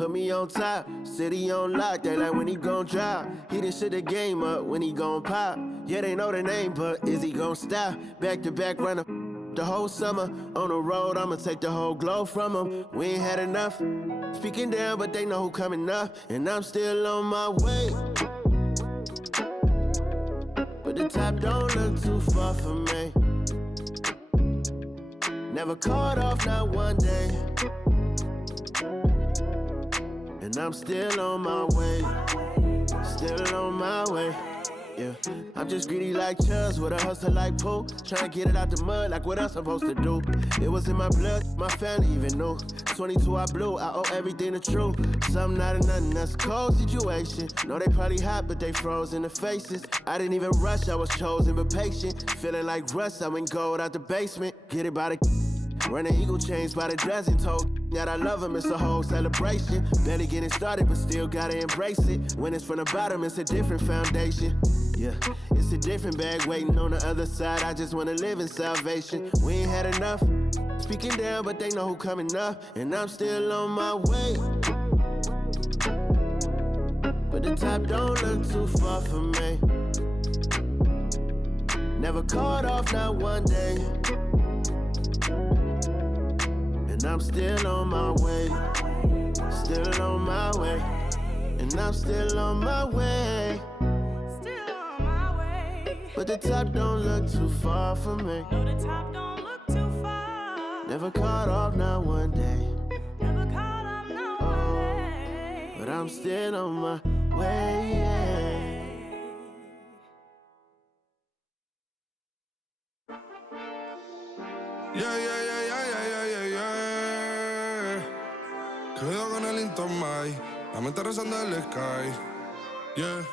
put me on top. City on lock, they like when he gon' drop. He done shit the game up when he gon' pop. Yeah, they know the name, but is he gon' stop? Back to back runner the whole summer. On the road, I'ma take the whole glow from him. We ain't had enough. Speaking down, but they know who coming up. And I'm still on my way. But the top don't look too far for me. Never caught off, not one day. And I'm still on my way. Still on my way. Yeah, I'm just greedy like Chubbs with a hustle like Pooh. Trying to get it out the mud like what else I'm supposed to do. It was in my blood, my family even knew. 22 I blew, I owe everything to true. Something not of nothing, that's a cold situation. Know they probably hot, but they froze in the faces. I didn't even rush, I was chosen but patient. Feeling like rust, I went gold out the basement. Get it by the running eagle chains by the dozen. Told that I love him, it's a whole celebration. Barely getting started, but still gotta embrace it. When it's from the bottom, it's a different foundation. Yeah, it's a different bag waiting on the other side. I just wanna live in salvation. We ain't had enough. Speaking down, but they know who coming up. And I'm still on my way. But the top don't look too far for me. Never caught off, not one day. And I'm still on my way. Still on my way. And I'm still on my way. But the top don't look too far for me. No, the top don't look too far. Never caught off, not one day. Never caught off, not one day. But I'm still on my way. Quedo con el Intomai, la mente rezando el sky. Yeah.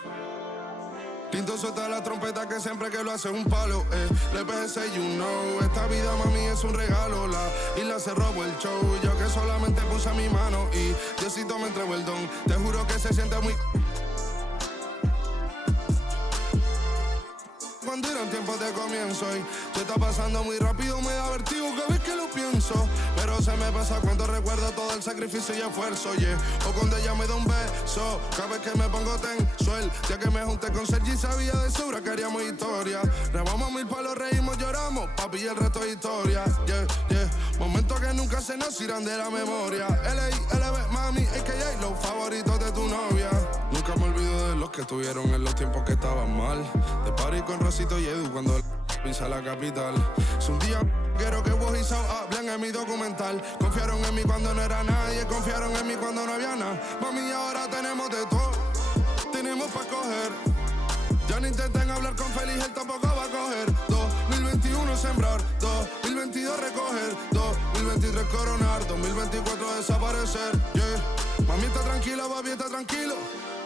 Tinto suelta la trompeta que siempre que lo hace es un palo, Le PSA, you know. Esta vida, mami, es un regalo. La isla se robó el show. Yo que solamente puse mi mano y Diosito me entregó el don. Te juro que se siente muy... Cuando eran tiempos de comienzo y tú estás pasando muy rápido, me da vertigo cada vez que lo pienso. Pero se me pasa cuando recuerdo todo el sacrificio y esfuerzo, yeah. O cuando ella me da un beso, cada vez que me pongo tenso. El día que me junté con Sergi sabía de sobra que haríamos historia. Grabamos 1000 palos, reímos, lloramos, papi, y el resto es historia, yeah, yeah. Momentos que nunca se nos irán de la memoria. L.A.L.B. mami, a.k.a. los favoritos de tu novia. Nunca me olvido de los que estuvieron en los tiempos que estaban mal. De party con Rosito y Edu cuando pisa la capital. Si un día quiero que vos y Sao hablen en mi documental. Confiaron en mí cuando no era nadie, confiaron en mí cuando no había nada. Mami, ahora tenemos de todo, tenemos pa' coger. Ya no intenten hablar con Feliz, él tampoco va a coger. 2021 sembrar, 2022 recoger, 2023 coronar, 2024 desaparecer, yeah. Mami está tranquila, papi está tranquilo.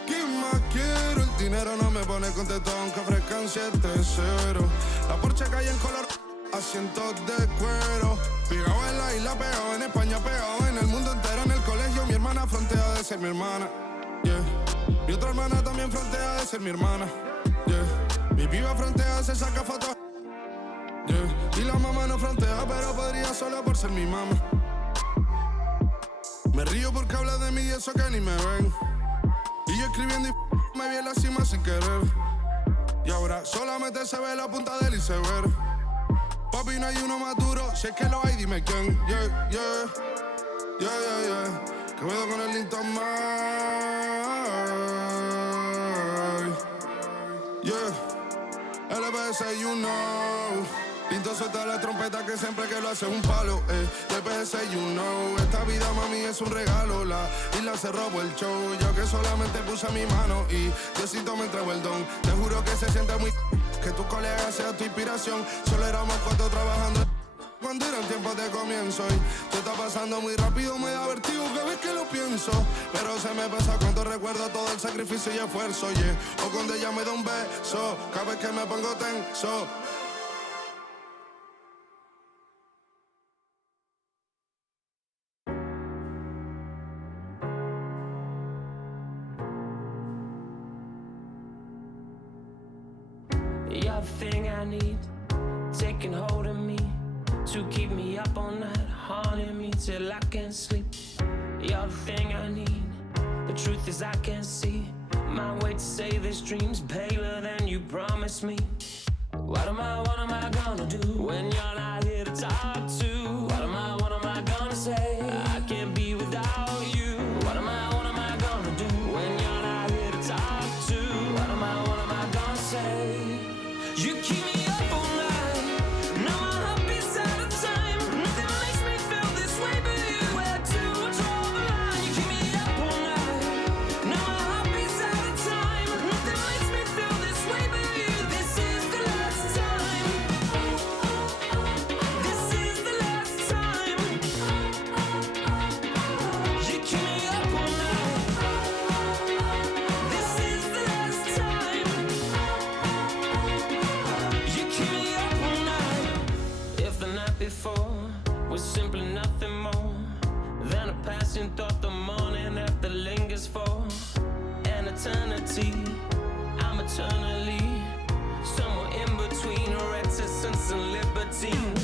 ¿Qué más quiero? El dinero no me pone contento aunque ofrezcan 7-0. La Porsche cae en color, asientos de cuero. Pegado en la isla, pegado en España, pegado en el mundo entero. En el colegio mi hermana frontea de ser mi hermana, yeah. Mi otra hermana también frontea de ser mi hermana, yeah. Mi piba frontea, se saca fotos, yeah. Y la mamá no frontea, pero podría solo por ser mi mamá. Me río porque habla de mí y eso que ni me ven. Y yo escribiendo y me vi en la cima sin querer. Y ahora solamente se ve la punta del iceberg. Papi, no hay uno más duro, si es que lo hay, dime quién. Yeah, yeah, yeah, yeah, yeah. Que puedo con el Intomai. Yeah, LPS, you know. Tinto suelta la trompeta que siempre que lo hace es un palo, LPS, you know. Esta vida, mami, es un regalo. La isla se robó el show. Yo que solamente puse mi mano y Diosito me entregó el don. Te juro que se siente muy... que tu colega sea tu inspiración. Solo éramos 4 trabajando cuando eran tiempos de comienzo. Y tú estás pasando muy rápido, me da vertigo cada vez que lo pienso. Pero se me pasa cuando recuerdo todo el sacrificio y esfuerzo, yeah. O cuando ella me da un beso, cada vez que me pongo tenso. You're the thing I need, taking hold of me, to keep me up all night, haunting me till I can't sleep. You're the thing I need. The truth is I can't see my way to say this dream's paler than you promised me. What am I gonna do when you're not here to talk to? What am I gonna say? I can't be without you. What am I gonna do when you're not here to talk to? What am I gonna say? You keep me up all night. Now my heart beats out of time. Nothing makes me feel this way but you. Where to draw the line? You keep me up all night. Now my heart beats out of time. Nothing makes me feel this way but you. This is the last time. This is the last time. You keep me up all night. This is the last time. You keep me up all night. If the night before was simply nothing more than a passing thought, the morning after lingers for an eternity. I'm eternally somewhere in between reticence and libertine.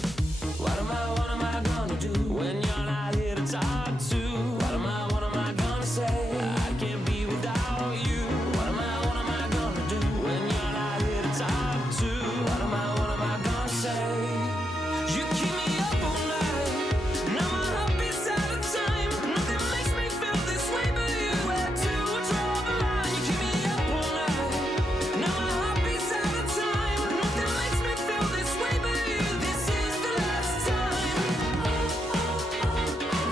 What am I gonna do when you're not here to talk to? What am I gonna say? I can't be without you. What am I gonna do when you're not here to talk to? What am I gonna say? You keep me up all night. Now my heart beats out of time. Nothing makes me feel this way but you. Where to draw the line? You keep me up all night. Now my heart beats out of time. Nothing makes me feel this way but you. This is the last time.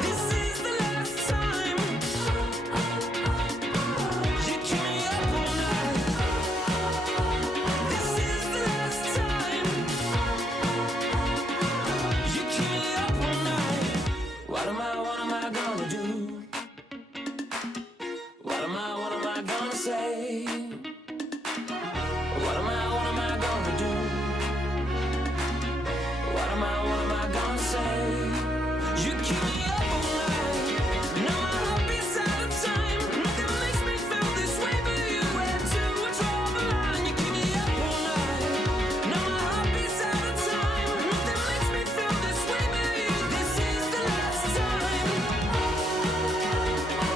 This is the last time. You keep me up all night. This is the last time. You keep me up all night. What am I gonna do? What am I gonna say? What am I gonna do? What am I gonna say? You keep me up all night. Now my heart beats out of time. Nothing makes me feel this way but you. Where to draw the line? You keep me up all night. Now my heart beats out of time. Nothing makes me feel this way but you. This is the last time.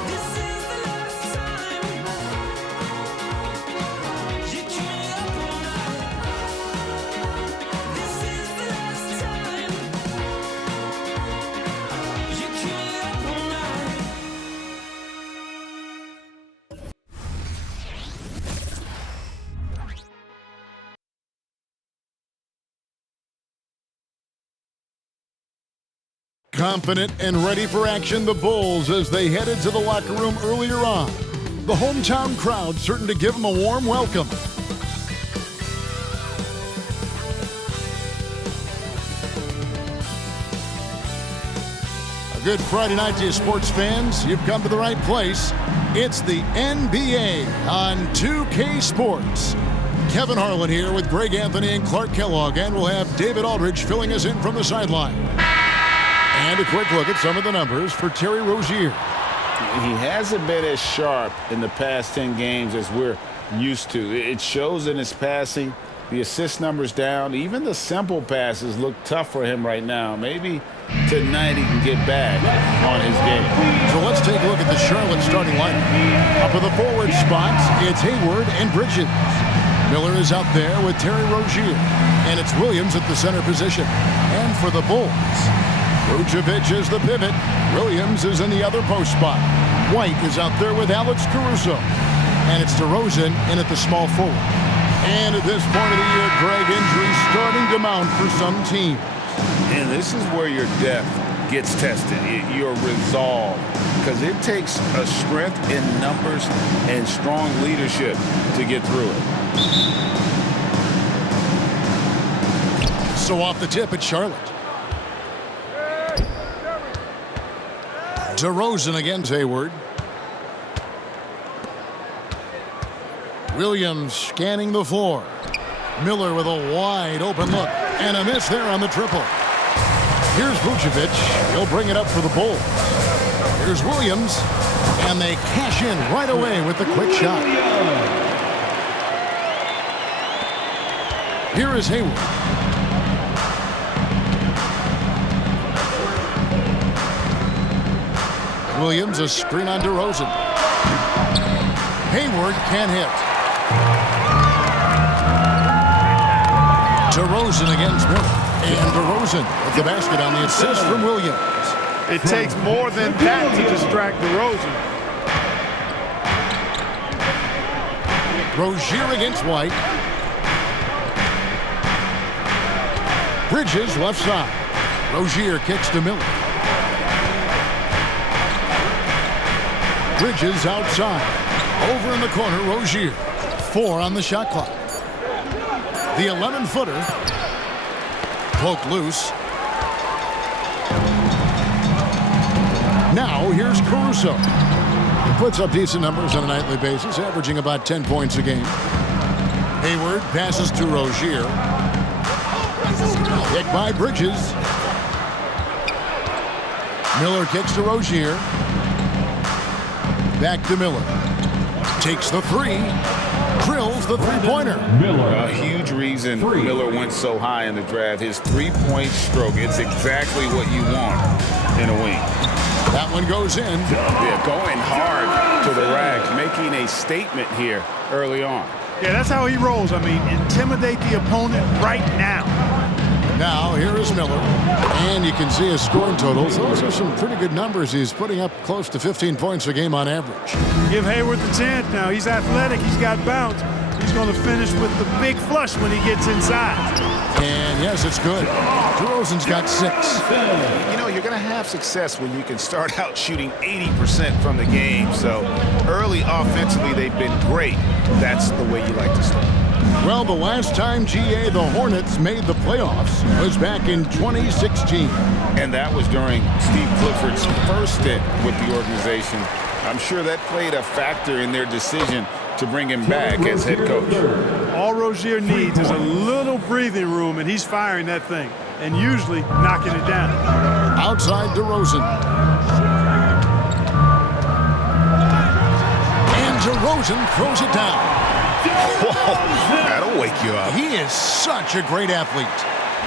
This is the last time. You keep me up all night. This is the last time. You keep me up all night. Confident and ready for action, the Bulls as they headed to the locker room earlier on. The hometown crowd certain to give them a warm welcome. A good Friday night to you sports fans. You've come to the right place. It's the NBA on 2K Sports. Kevin Harlan here with Greg Anthony and Clark Kellogg, and we'll have David Aldridge filling us in from the sideline. And a quick look at some of the numbers for Terry Rozier. He hasn't been as sharp in the past 10 games as we're used to. It shows in his passing. The assist numbers down. Even the simple passes look tough for him right now. Maybe tonight he can get back on his game. So let's take a look at the Charlotte starting lineup. Up in the forward spots, it's Hayward and Bridges. Miller is out there with Terry Rozier. And it's Williams at the center position. And for the Bulls, Vucevic is the pivot. Williams is in the other post spot. White is out there with Alex Caruso. And it's DeRozen in at the small forward. And at this point of the year, Greg, injuries starting to mount for some teams. And this is where your depth gets tested, your resolve. Because it takes a strength in numbers and strong leadership to get through it. So off the tip at Charlotte. DeRozen against Hayward. Williams scanning the floor. Miller with a wide open look. And a miss there on the triple. Here's Vucevic. He'll bring it up for the Bulls. Here's Williams. And they cash in right away with the quick shot. Here is Hayward. Williams, a screen on DeRozen. Hayward can't hit. DeRozen against Miller. And DeRozen with the basket on the assist from Williams. It takes more than that to distract DeRozen. Rozier against White. Bridges left side. Rozier kicks to Miller. Bridges outside. Over in the corner, Rozier. 4 on the shot clock. The 11-footer. Poked loose. Now here's Caruso. He puts up decent numbers on a nightly basis, averaging about 10 points a game. Hayward passes to Rozier. Kick by Bridges. Miller kicks to Rozier. Back to Miller. Takes the three. Drills the three-pointer. A huge reason Miller went so high in the draft. His three-point stroke. It's exactly what you want in a wing. That one goes in. Yeah, going hard to the rack, making a statement here early on. Yeah, that's how he rolls. I mean, intimidate the opponent right now. Now, here is Miller. And you can see his scoring totals. Those are some pretty good numbers. He's putting up close to 15 points a game on average. Give Hayward the chance now. He's athletic. He's got bounce. He's going to finish with the big flush when he gets inside. And, yes, it's good. DeRozen's got 6. You know, you're going to have success when you can start out shooting 80% from the game. So early offensively, they've been great. That's the way you like to start. Well, the last time GA the Hornets made the playoffs was back in 2016. And that was during Steve Clifford's first stint with the organization. I'm sure that played a factor in their decision to bring him back as head coach. All Rozier needs is a little breathing room, and he's firing that thing, and usually knocking it down. Outside DeRozen. And DeRozen throws it down. Whoa, that'll wake you up. He is such a great athlete.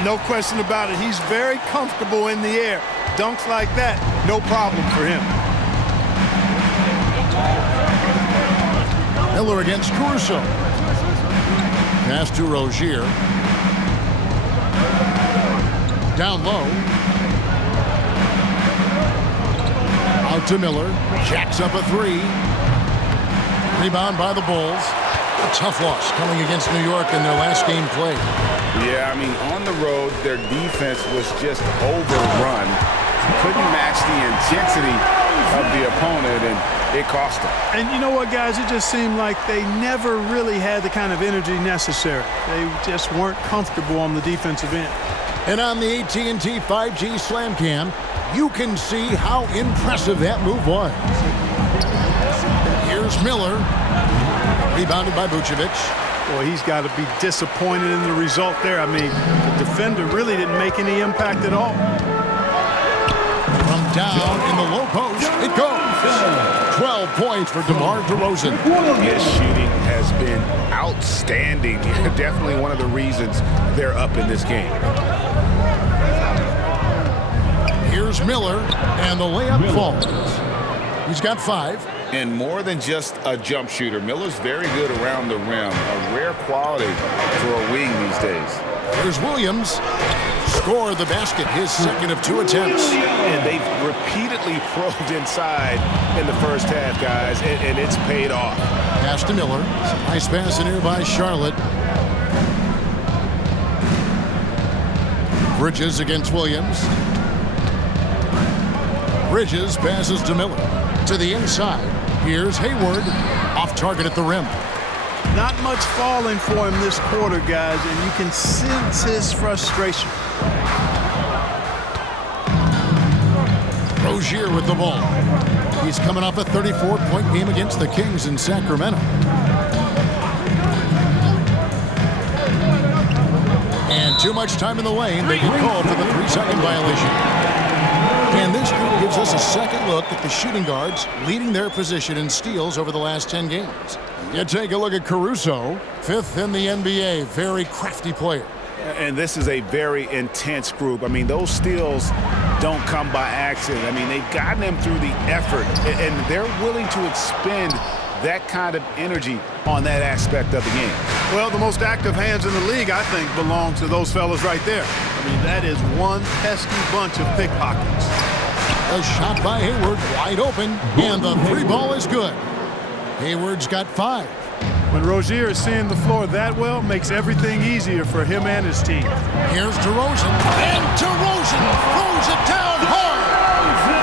No question about it. He's very comfortable in the air. Dunks like that, no problem for him. Miller against Caruso. Pass to Rozier. Down low. Out to Miller. Jacks up a 3. Rebound by the Bulls. A tough loss coming against New York in their last game played. Yeah, I mean, on the road, their defense was just overrun. Couldn't match the intensity of the opponent, and it cost them. And you know what, guys? It just seemed like they never really had the kind of energy necessary. They just weren't comfortable on the defensive end. And on the AT&T 5G Slam Cam, you can see how impressive that move was. Here's Miller. Rebounded by Vucevic. Boy, he's got to be disappointed in the result there. I mean, the defender really didn't make any impact at all. From down in the low post, it goes. 12 points for DeMar DeRozen. His shooting has been outstanding. Definitely one of the reasons they're up in this game. Here's Miller, and the layup falls. He's got 5. And more than just a jump shooter, Miller's very good around the rim. A rare quality for a wing these days. There's Williams. Score the basket, his second of 2 attempts. And they've repeatedly probed inside in the first half, guys, and it's paid off. Pass to Miller. Nice pass in here by Charlotte. Bridges against Williams. Bridges passes to Miller. To the inside. Here's Hayward. Off target at the rim. Not much falling for him this quarter, guys, and you can sense his frustration. Rozier with the ball. He's coming off a 34-point game against the Kings in Sacramento. And too much time in the lane. They get called for the 3-second violation. And this group gives us a second look at the shooting guards leading their position in steals over the last 10 games. You take a look at Caruso, 5th in the NBA, very crafty player. And this is a very intense group. I mean, those steals don't come by accident. I mean, they've gotten them through the effort, and they're willing to expend that kind of energy on that aspect of the game. Well, the most active hands in the league, I think, belong to those fellas right there. I mean, that is one pesky bunch of pickpockets. A shot by Hayward, wide open, and the three ball is good. Hayward's got 5. When Rozier is seeing the floor that well, makes everything easier for him and his team. Here's DeRozen, and DeRozen throws it down hard.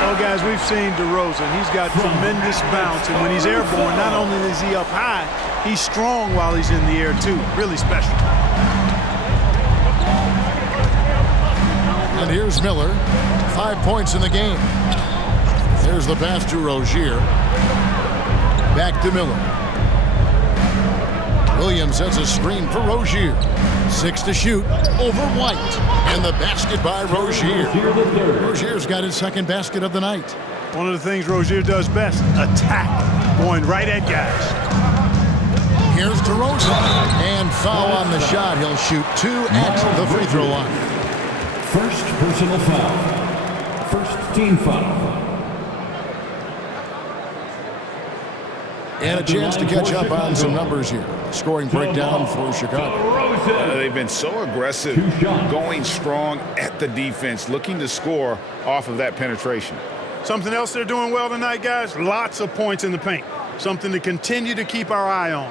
Well, guys, we've seen DeRozen. He's got tremendous bounce, and when he's airborne, not only is he up high, he's strong while he's in the air, too. Really special. And here's Miller, 5 points in the game. There's the pass to Rozier. Back to Miller. Williams sets a screen for Rozier. 6 to shoot over White. And the basket by Rozier. Rozier's got his second basket of the night. One of the things Rozier does best, attack, going right at guys. Here's DeRozen. And foul on the shot. He'll shoot 2 at the free throw line. First personal foul. First team foul. And a chance to catch up on some numbers here. Scoring breakdown for Chicago. They've been so aggressive, going strong at the defense, looking to score off of that penetration. Something else they're doing well tonight, guys, lots of points in the paint. Something to continue to keep our eye on.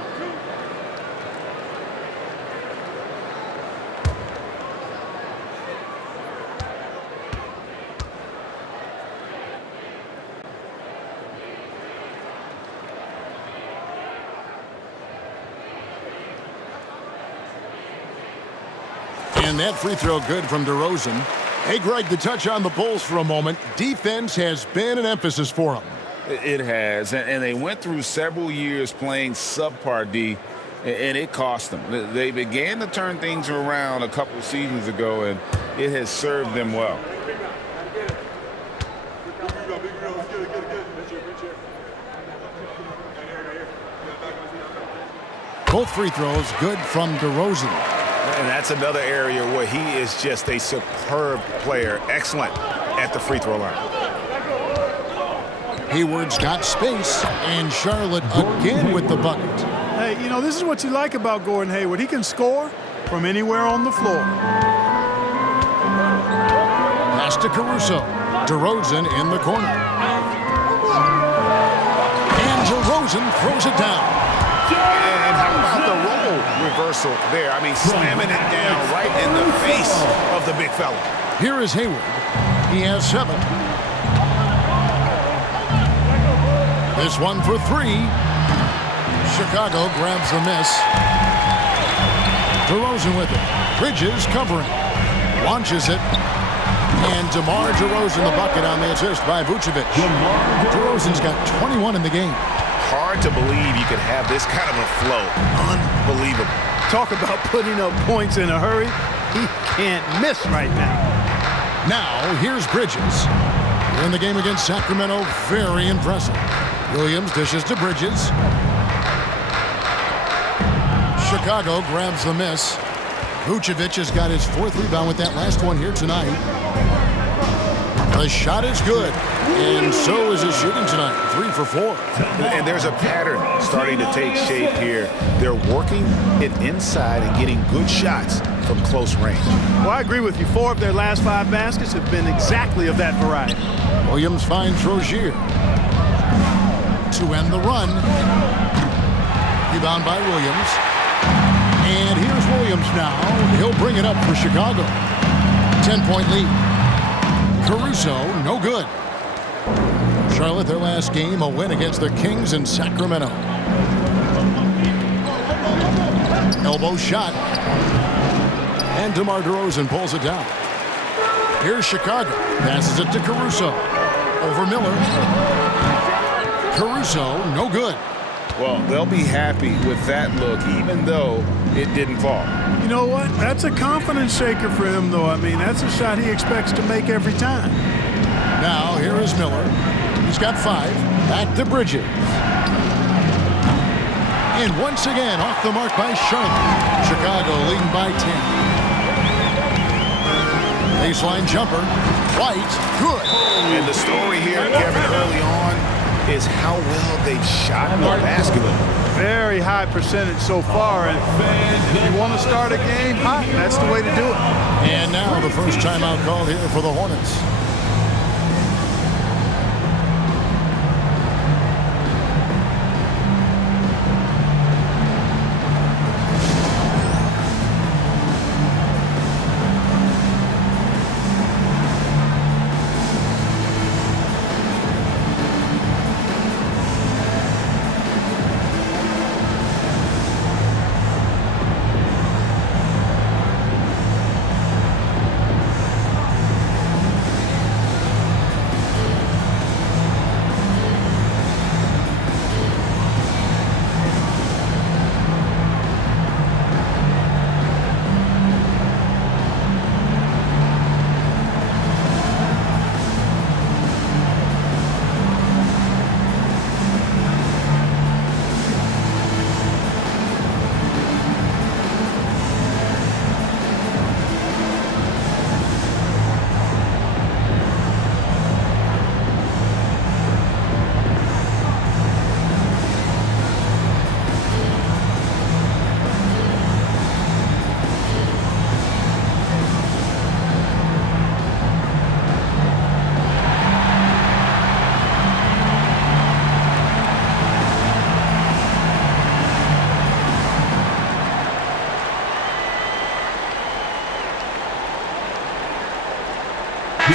And that free throw good from DeRozen. Hey, Greg, to touch on the Bulls for a moment, defense has been an emphasis for them. It has, and they went through several years playing subpar D, and it cost them. They began to turn things around a couple seasons ago, and it has served them well. Both free throws good from DeRozen. And that's another area where he is just a superb player, excellent at the free throw line. Hayward's got space, and Charlotte again with the bucket. Hey, you know, this is what you like about Gordon Hayward. He can score from anywhere on the floor. Pass to Caruso. DeRozen in the corner. And DeRozen throws it down. And how about the role reversal there? I mean, slamming it down right in the face of the big fella. Here is Hayward. He has 7. This one for 3. Chicago grabs the miss. DeRozen with it. Bridges covering. Launches it. And DeMar DeRozen the bucket on the assist by Vucevic. DeRozen's got 21 in the game. Hard to believe you could have this kind of a flow. Unbelievable. Talk about putting up points in a hurry. He can't miss right now. Now, here's Bridges. In the game against Sacramento, very impressive. Williams dishes to Bridges. Chicago grabs the miss. Vucevic has got his 4th rebound with that last one here tonight. The shot is good, and so is his shooting tonight, 3 for 4. And there's a pattern starting to take shape here. They're working it inside and getting good shots from close range. Well, I agree with you. 4 of their last 5 baskets have been exactly of that variety. Williams finds Rozier to end the run. Rebound by Williams. And here's Williams now. He'll bring it up for Chicago. 10-point lead. Caruso, no good. Charlotte, their last game, a win against the Kings in Sacramento. Elbow shot. And DeMar DeRozan pulls it down. Here's Chicago. Passes it to Caruso. Over Miller. Caruso, no good. Well, they'll be happy with that look, even though it didn't fall. You know what? That's a confidence shaker for him, though. I mean, that's a shot he expects to make every time. Now, here is Miller. He's got 5. Back to Bridges. And once again, off the mark by Charlotte. Chicago leading by 10. Baseline jumper. White, good. And the story here, Kevin, early on, is how well they've shot the basketball. Very high percentage so far, and if you want to start a game hot, that's the way to do it. And now the first timeout called here for the Hornets.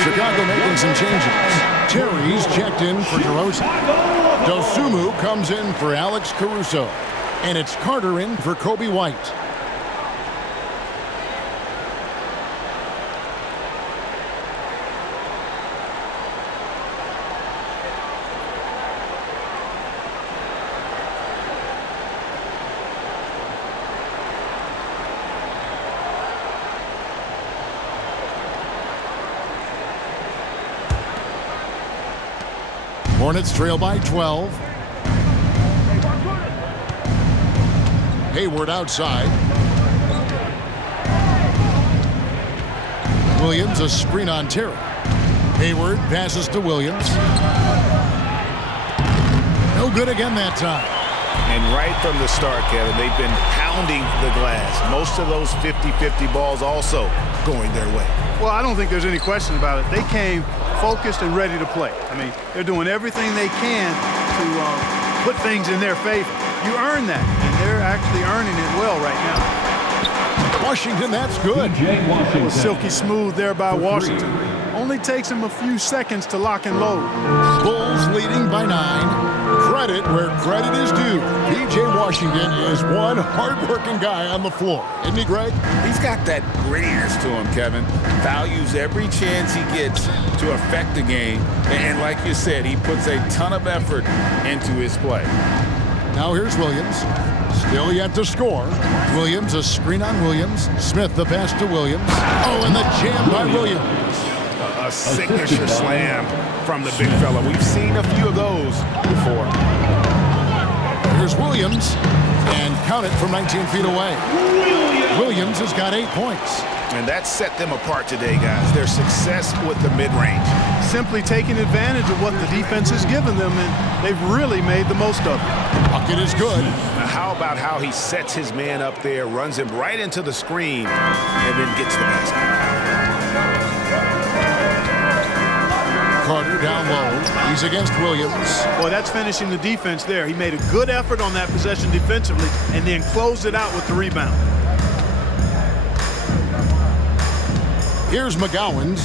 Chicago making some changes. Terry's checked in for DeRozen. Dosumu comes in for Alex Caruso. And it's Carter in for Kobe White. Hornets trail by 12. Hayward outside. Williams a screen on Terry. Hayward passes to Williams. No good again that time. And right from the start, Kevin, they've been pounding the glass. Most of those 50-50 balls also going their way. Well, I don't think there's any question about it. They came focused and ready to play. I mean, they're doing everything they can to put things in their favor. You earn that, and they're actually earning it well right now. Washington, that's good. It was silky smooth there by Washington. Only takes him a few seconds to lock and load. Bulls leading by 9. Credit where credit is due. P.J. Washington is one hard-working guy on the floor. Isn't he, Greg? He's got that grittiness to him, Kevin. Values every chance he gets to affect the game. And like you said, he puts a ton of effort into his play. Now here's Williams. Still yet to score. Williams, a screen on Williams. Smith, the pass to Williams. Oh, and the jam by Williams. A signature slam from the big fella. We've seen a few of those before. Here's Williams, and count it from 19 feet away. Williams has got 8 points. And that set them apart today, guys. Their success with the mid-range. Simply taking advantage of what the defense has given them, and they've really made the most of it. Bucket is good. Now, how about how he sets his man up there, runs him right into the screen, and then gets the basket. Carter down low. He's against Williams. Boy, that's finishing the defense there. He made a good effort on that possession defensively and then closed it out with the rebound. Here's McGowans.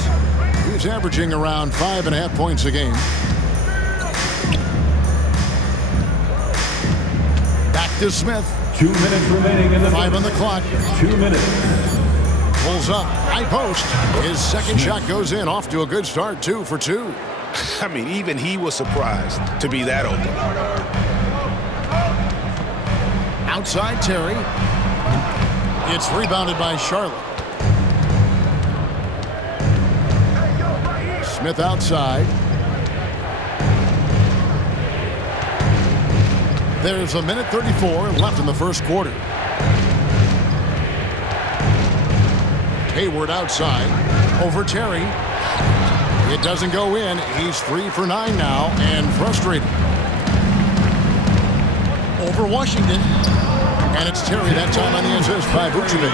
He's averaging around 5.5 points a game. Back to Smith. 2 minutes remaining in the 5 on the clock. 2 minutes. Pulls up, high post. His second shot goes in, off to a good start, 2 for 2. I mean, even he was surprised to be that open. Outside Terry. It's rebounded by Charlotte. Smith outside. There's a minute 34 left in the first quarter. Hayward outside, over Terry. It doesn't go in. He's 3 for 9 now, and frustrated. over Washington. And it's Terry that time on the assist by Vucevic.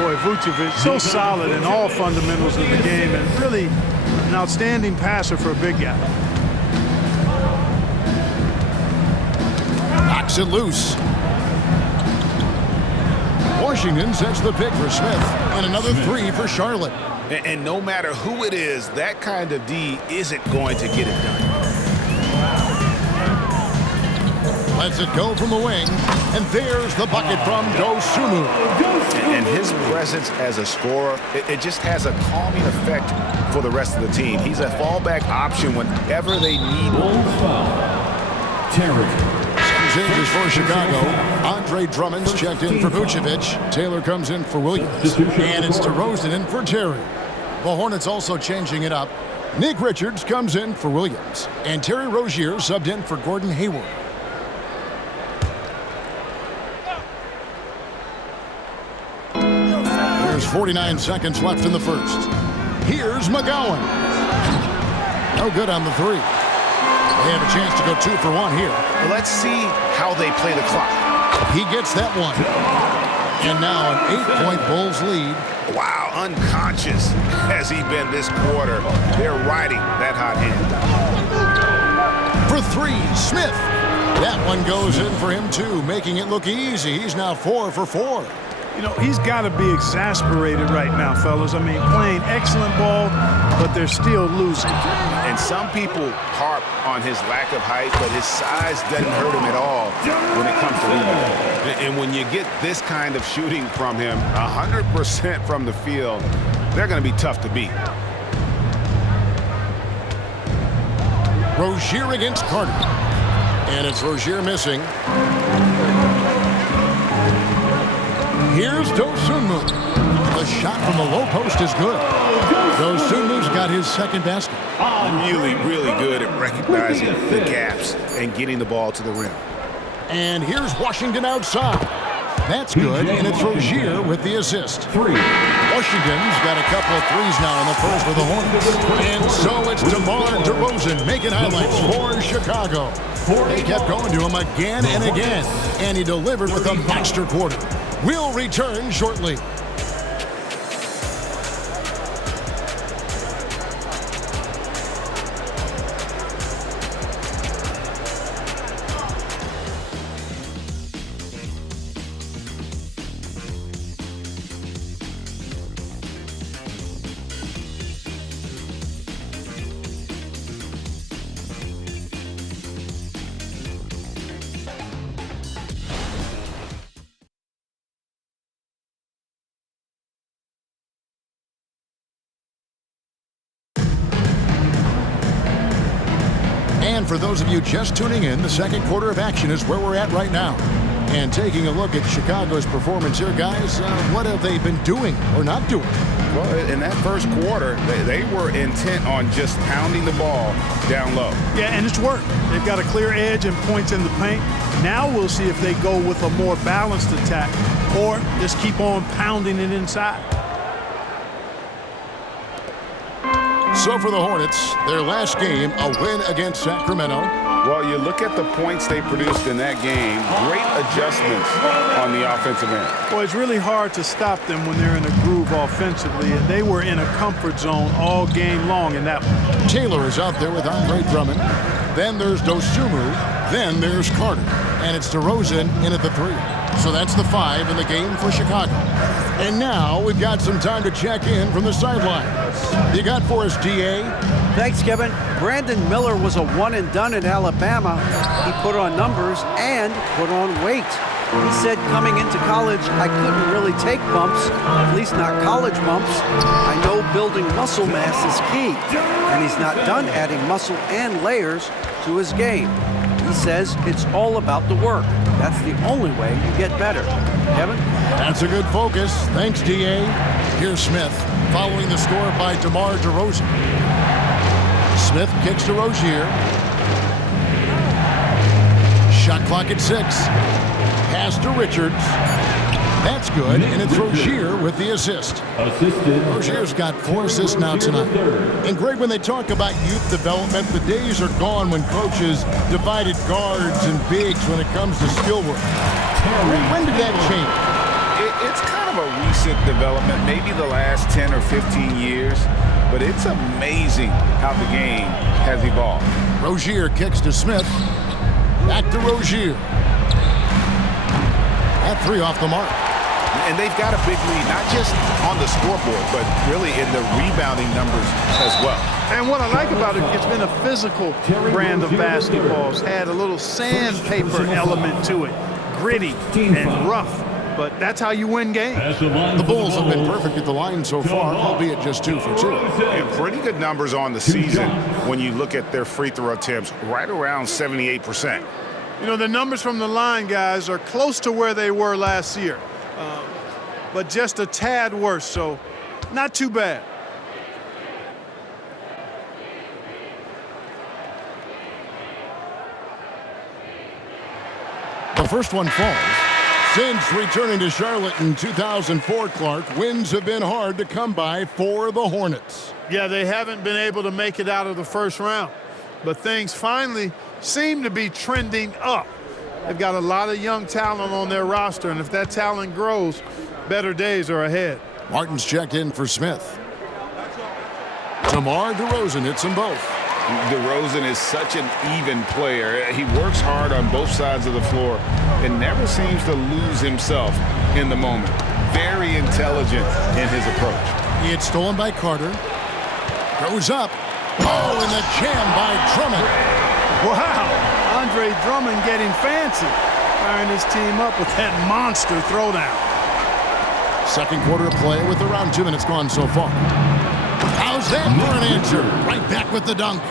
Boy, Vucevic, so solid in all fundamentals of the game and really an outstanding passer for a big guy. Knocks it loose. Washington sets the pick for Smith. And another three for Charlotte. And no matter who it is, that kind of D isn't going to get it done. Lets it go from the wing. And there's the bucket from Dosunmu. And his presence as a scorer, it just has a calming effect for the rest of the team. He's a fallback option whenever they need one. Terry. Changes for Chicago. Andre Drummond's checked in for Vucevic. Taylor comes in for Williams. And it's DeRozen in for Terry. The Hornets also changing it up. Nick Richards comes in for Williams. And Terry Rozier subbed in for Gordon Hayward. There's 49 seconds left in the first. Here's McGowan. No good on the three. They have a chance to go 2 for 1 here. Let's see how they play the clock. He gets that one. And now an 8-point Bulls lead. Wow, unconscious has he been this quarter. They're riding that hot hand. For three, Smith. That one goes in for him too, making it look easy. He's now 4 for 4. You know, he's got to be exasperated right now, fellas. I mean, playing excellent ball, but they're still losing. And some people harp on his lack of height, but his size doesn't hurt him at all when it comes to rebounding. And when you get this kind of shooting from him, 100% from the field, they're going to be tough to beat. Rozier against Carter. And it's Rozier missing. Here's Dosunmu. The shot from the low post is good. Dosunmu's got his second basket. Really, really good at recognizing the gaps and getting the ball to the rim. And here's Washington outside. That's good, and it's Rozier with the assist. Washington's got a couple of threes now in the first for the Hornets. And so it's DeMar DeRozen making highlights for Chicago. They kept going to him again and again, and he delivered with a monster quarter. We'll return shortly. And for those of you just tuning in, the second quarter of action is where we're at right now. And taking a look at Chicago's performance here, guys, what have they been doing or not doing? Well, in that first quarter, they were intent on just pounding the ball down low. Yeah, and it's worked. They've got a clear edge and points in the paint. Now we'll see if they go with a more balanced attack or just keep on pounding it inside. So for the Hornets, their last game, a win against Sacramento. Well, you look at the points they produced in that game, great adjustments on the offensive end. Well, it's really hard to stop them when they're in a groove offensively, and they were in a comfort zone all game long in that one. Taylor is out there with Andre Drummond. Then there's Dosunmu. Then there's Carter. And it's DeRozen in at the three. So that's the 5 in the game for Chicago. And now we've got some time to check in from the sideline. You got for us, D.A.? Thanks, Kevin. Brandon Miller was a one-and-done at Alabama. He put on numbers and put on weight. He said coming into college, I couldn't really take bumps, at least not college bumps. I know building muscle mass is key, and he's not done adding muscle and layers to his game. He says it's all about the work. That's the only way you get better. Kevin? That's a good focus. Thanks, D.A. Here's Smith, following the score by DeMar DeRozen. Smith kicks to Rozier. Shot clock at 6. Pass to Richards. That's good, and it's Rozier with the assist. Rozier's got 4 assists now tonight. And Greg, when they talk about youth development, the days are gone when coaches divided guards and bigs when it comes to skill work. When did that change? It's kind of a recent development, maybe the last 10 or 15 years, but it's amazing how the game has evolved. Rozier kicks to Smith. Back to Rozier. That 3 off the mark. And they've got a big lead, not just on the scoreboard, but really in the rebounding numbers as well. And what I like about it, it's been a physical brand of basketball. It's had a little sandpaper element to it, gritty and rough. But that's how you win games. The Bulls have been perfect at the line so far, albeit just 2 for 2. And pretty good numbers on the season when you look at their free throw attempts, right around 78%. You know, the numbers from the line, guys, are close to where they were last year. But just a tad worse, so not too bad. The first one falls. Since returning to Charlotte in 2004, Clark, wins have been hard to come by for the Hornets. Yeah, they haven't been able to make it out of the first round. But things finally seem to be trending up. They've got a lot of young talent on their roster, and if that talent grows, better days are ahead. Martin's checked in for Smith. DeMar, DeRozen hits them both. DeRozen is such an even player. He works hard on both sides of the floor and never seems to lose himself in the moment. Very intelligent in his approach. It's stolen by Carter. Goes up. Oh, and the jam by Drummond. Wow, Andre Drummond getting fancy, firing his team up with that monster throwdown. Second quarter of play with around 2 minutes gone so far. How's that for an answer? Right back with the dunk.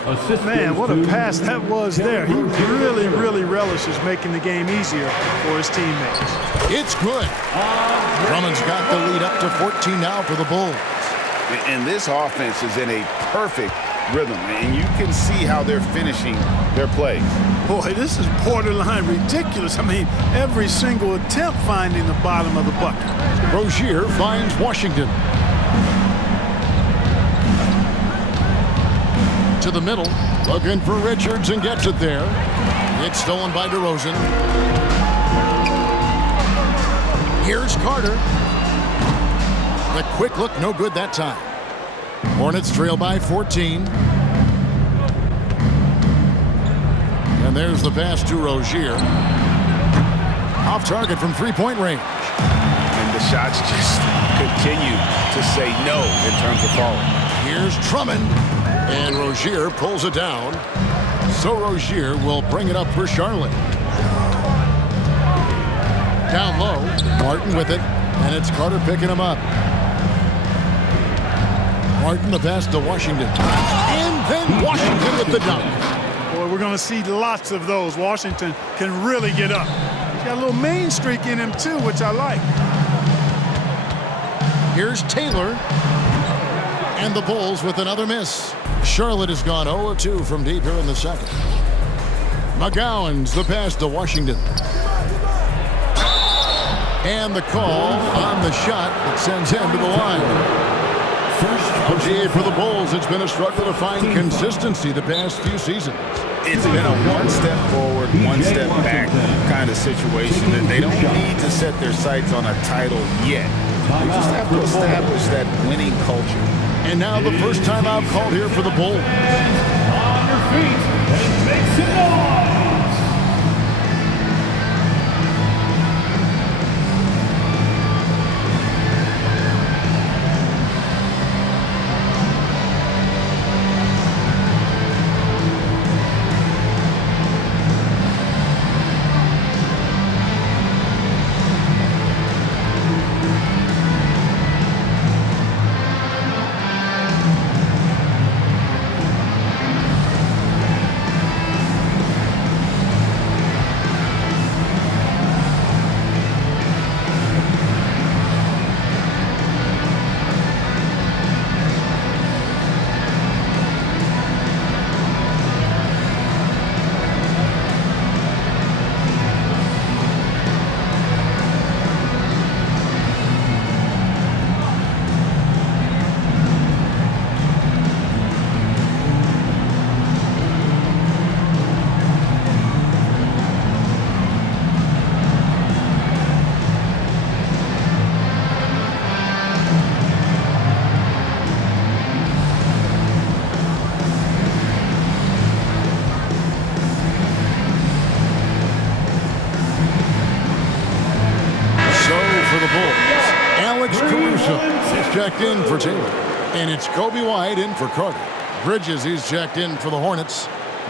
Man, what a pass that was there. He really, really relishes making the game easier for his teammates. It's good. Drummond's got the lead up to 14 now for the Bulls. And this offense is in a perfect rhythm, and you can see how they're finishing their plays. Boy, this is borderline ridiculous. I mean, every single attempt finding the bottom of the bucket. Rozier finds Washington. To the middle, looking for Richards and gets it there. It's stolen by DeRozen. Here's Carter. The quick look, no good that time. Hornets trail by 14. And there's the pass to Rozier. Off target from three-point range. And the shots just continue to say no in terms of falling. Here's Drummond. And Rozier pulls it down. So Rozier will bring it up for Charlotte. Down low, Martin with it. And it's Carter picking him up. Martin the pass to Washington. And then Washington with the dunk. Boy, we're going to see lots of those. Washington can really get up. He's got a little main streak in him, too, which I like. Here's Taylor. And the Bulls with another miss. Charlotte has gone 0-2 from deep here in the second. McGowan's the pass to Washington. And the call on the shot that sends him to the line. Gee, for the Bulls, it's been a struggle to find consistency the past few seasons. It's been a one step forward, one step back kind of situation. And they don't need to set their sights on a title yet. They just have to establish that winning culture. And now the first time out called here for the Bulls. On your feet and make some noise. checked in for Taylor. And it's Kobe White in for Carter. Bridges, he's checked in for the Hornets.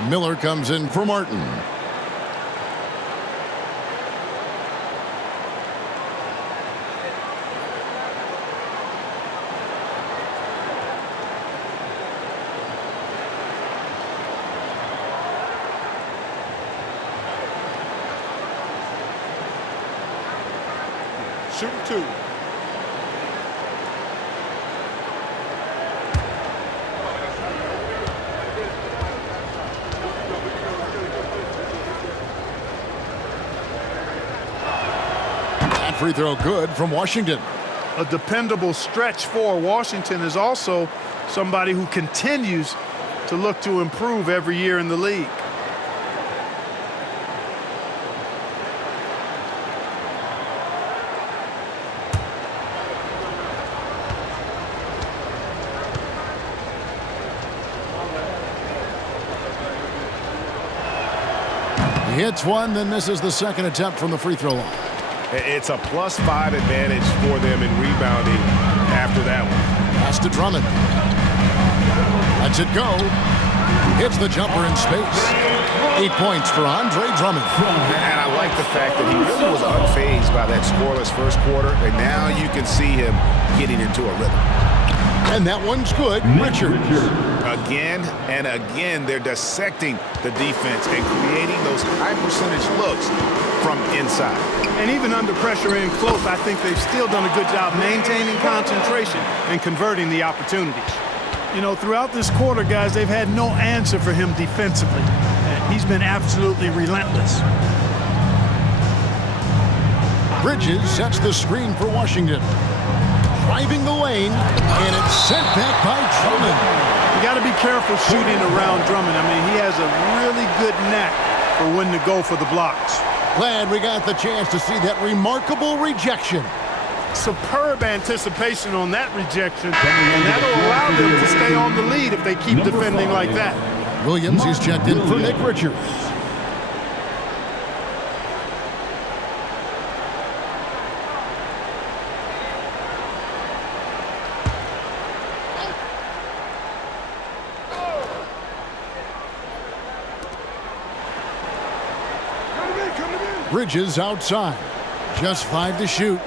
Miller comes in for Martin. Shoot two. That free throw good from Washington. A dependable stretch for Washington is also somebody who continues to look to improve every year in the league. He hits one, then misses the second attempt from the free throw line. It's a +5 advantage for them in rebounding after that one. Pass to Drummond. Lets it go. Hits the jumper in space. 8 points for Andre Drummond. And I like the fact that he really was unfazed by that scoreless first quarter, and now you can see him getting into a rhythm. And that one's good. Richard. Again and again, they're dissecting the defense and creating those high percentage looks from inside. And even under pressure in close, I think they've still done a good job maintaining concentration and converting the opportunities. You know, throughout this quarter, guys, they've had no answer for him defensively. And he's been absolutely relentless. Bridges sets the screen for Washington. Driving the lane, and it's sent back by Drummond. You got to be careful shooting around Drummond. I mean, he has a really good knack for when to go for the blocks. Glad we got the chance to see that remarkable rejection. Superb anticipation on that rejection, and that'll allow them to stay on the lead if they keep defending like that. Williams, he's checked in for Nick Richards. Bridges outside. Just 5 to shoot.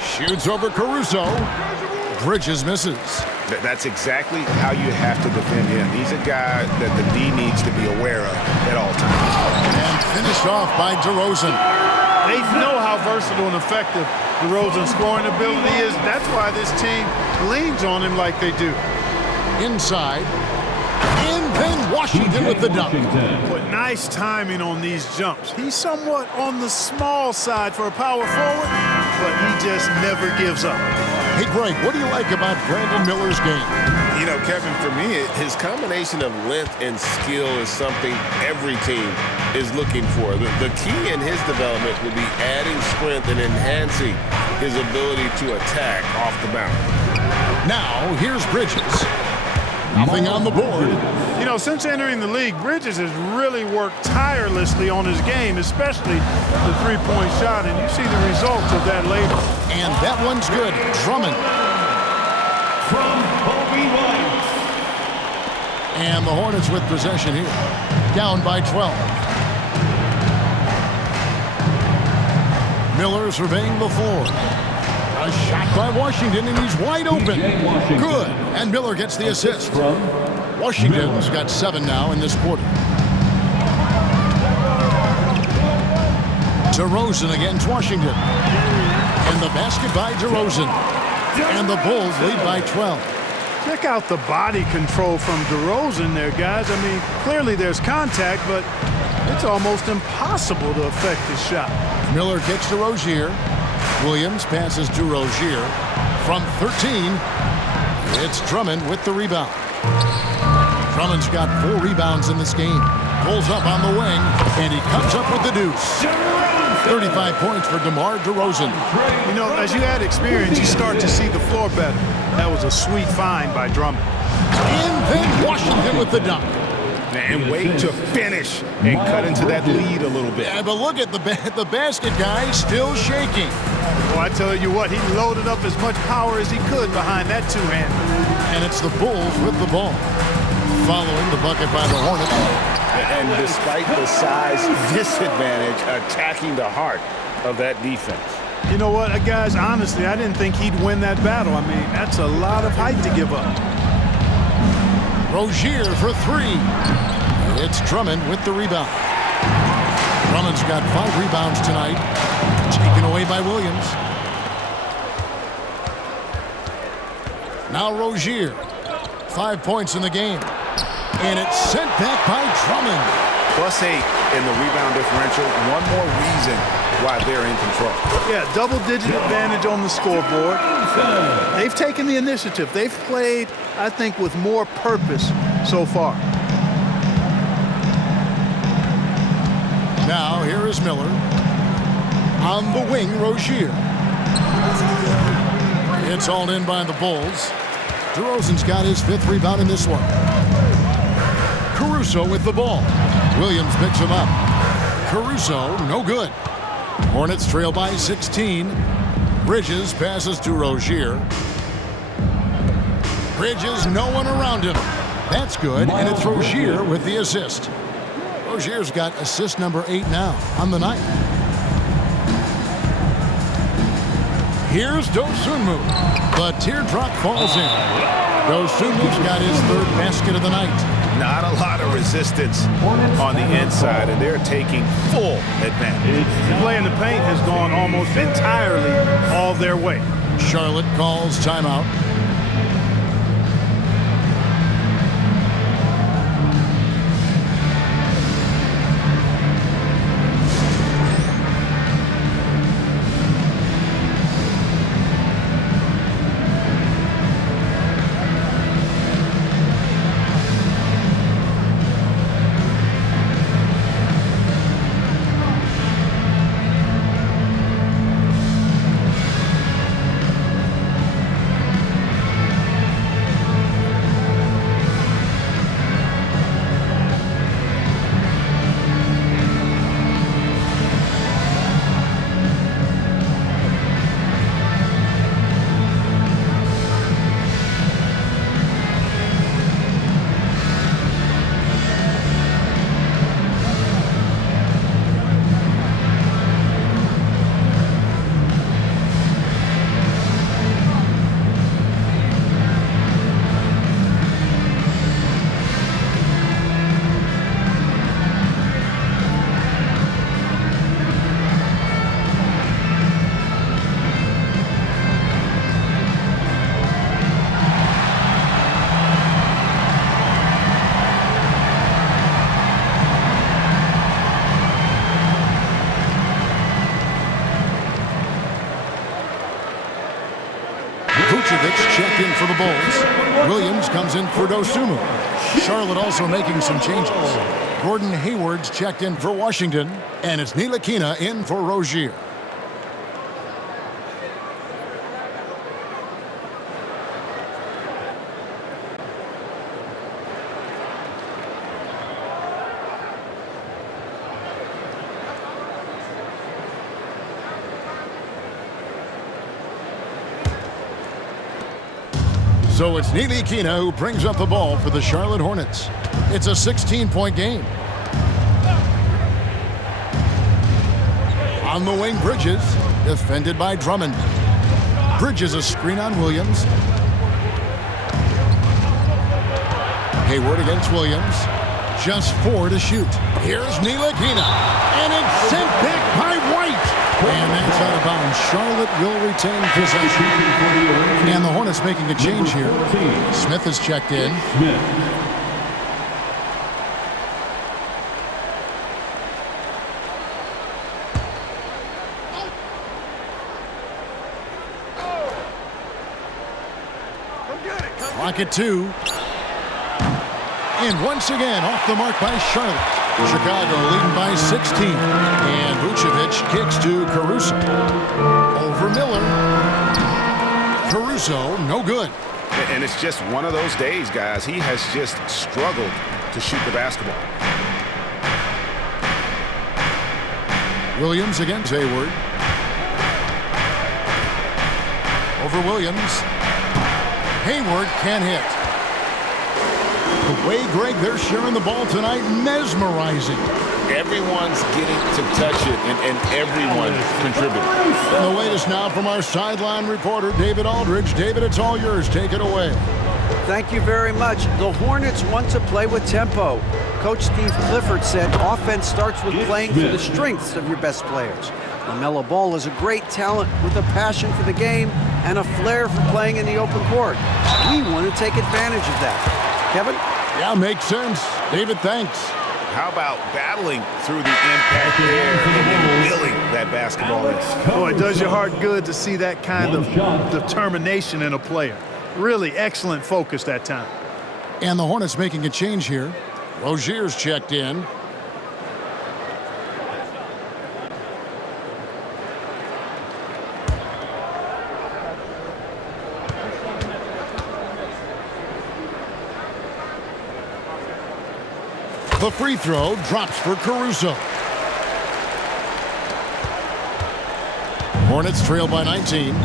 Shoots over Caruso. Bridges misses. That's exactly how you have to defend him. He's a guy that the D needs to be aware of at all times. And finished off by DeRozen. They know how versatile and effective DeRozen's scoring ability is. That's why this team leans on him like they do. Inside. And then Washington with the dunk. But nice timing on these jumps. He's somewhat on the small side for a power forward, but he just never gives up. Hey, Greg, what do you like about Brandon Miller's game? You know, Kevin, for me, his combination of length and skill is something every team is looking for. The key in his development will be adding strength and enhancing his ability to attack off the bounce. Now, here's Bridges. Nothing on the board. You know, since entering the league, Bridges has really worked tirelessly on his game, especially the three-point shot, and you see the results of that labor. And that one's good. Drummond. From Kobe White. And the Hornets with possession here. Down by 12. Miller surveying the floor. A shot by Washington, and he's wide open. Good. And Miller gets the assist. Washington's got 7 now in this quarter. DeRozen against Washington. And the basket by DeRozen. And the Bulls lead by 12. Check out the body control from DeRozen there, guys. I mean, clearly there's contact, but it's almost impossible to affect his shot. Miller kicks to Rozier. Williams passes to Rozier. From 13, it's Drummond with the rebound. Drummond's got 4 rebounds in this game. Pulls up on the wing, and he comes up with the deuce. 35 points for DeMar DeRozen. You know, as you add experience, you start to see the floor better. That was a sweet find by Drummond. And then Washington with the dunk. And wait to finish and cut into that lead a little bit. Yeah, but look at the basket guy still shaking. Well, I tell you what, he loaded up as much power as he could behind that two-hander. And it's the Bulls with the ball. Following the bucket by the Hornets. And despite the size disadvantage, attacking the heart of that defense. You know what, guys, honestly, I didn't think he'd win that battle. I mean, that's a lot of height to give up. Rozier for three. It's Drummond with the rebound. Drummond's got 5 rebounds tonight. Taken away by Williams. Now Rozier. 5 points in the game. And it's sent back by Drummond. +8 in the rebound differential. One more reason why they're in control. Yeah, double-digit advantage on the scoreboard. They've taken the initiative. They've played, I think, with more purpose so far. Now here is Miller. On the wing, Rozier. It's all in by the Bulls. DeRozen's got his 5th rebound in this one. Caruso with the ball. Williams picks him up. Caruso, no good. Hornets trail by 16. Bridges passes to Rozier. Bridges, no one around him. That's good, and it's Rozier with the assist. Rozier's got assist number 8 now on the night. Here's Dosunmu. The teardrop falls in. Dosunmu's got his 3rd basket of the night. Not a lot of resistance on the inside, and they're taking full advantage. The play in the paint has gone almost entirely all their way. Charlotte calls timeout. Checked in for the Bulls. Williams comes in for Dosunmu. Charlotte also making some changes. Gordon Hayward's checked in for Washington, and it's Ntilikina in for Rozier. So it's Ntilikina who brings up the ball for the Charlotte Hornets. It's a 16-point game. On the wing, Bridges, defended by Drummond. Bridges a screen on Williams. Hayward against Williams. Just 4 to shoot. Here's Ntilikina, and it's sent back by White. And that's out of bounds. Charlotte will retain possession. And the Hornets making a change here. Smith is checked in. Clock at 2. And once again, off the mark by Charlotte. Chicago leading by 16. And Vucevic kicks to Caruso. Over Miller. Caruso, no good. And it's just one of those days, guys. He has just struggled to to shoot the basketball. Williams against Hayward. Over Williams. Hayward can't hit. The way, Greg, they're sharing the ball tonight, mesmerizing. Everyone's getting to touch it, and everyone contributing. And the latest now from our sideline reporter, David Aldridge. David, it's all yours. Take it away. Thank you very much. The Hornets want to play with tempo. Coach Steve Clifford said offense starts with playing for the strengths of your best players. LaMelo Ball is a great talent with a passion for the game and a flair for playing in the open court. We want to take advantage of that. Kevin? Yeah, makes sense. David, thanks. How about battling through the impact there and willing that basketball is? Boy, it does your heart good to see that kind of determination in a player. Really excellent focus that time. And the Hornets making a change here. Rozier's checked in. The free throw drops for Caruso. Hornets trail by 19.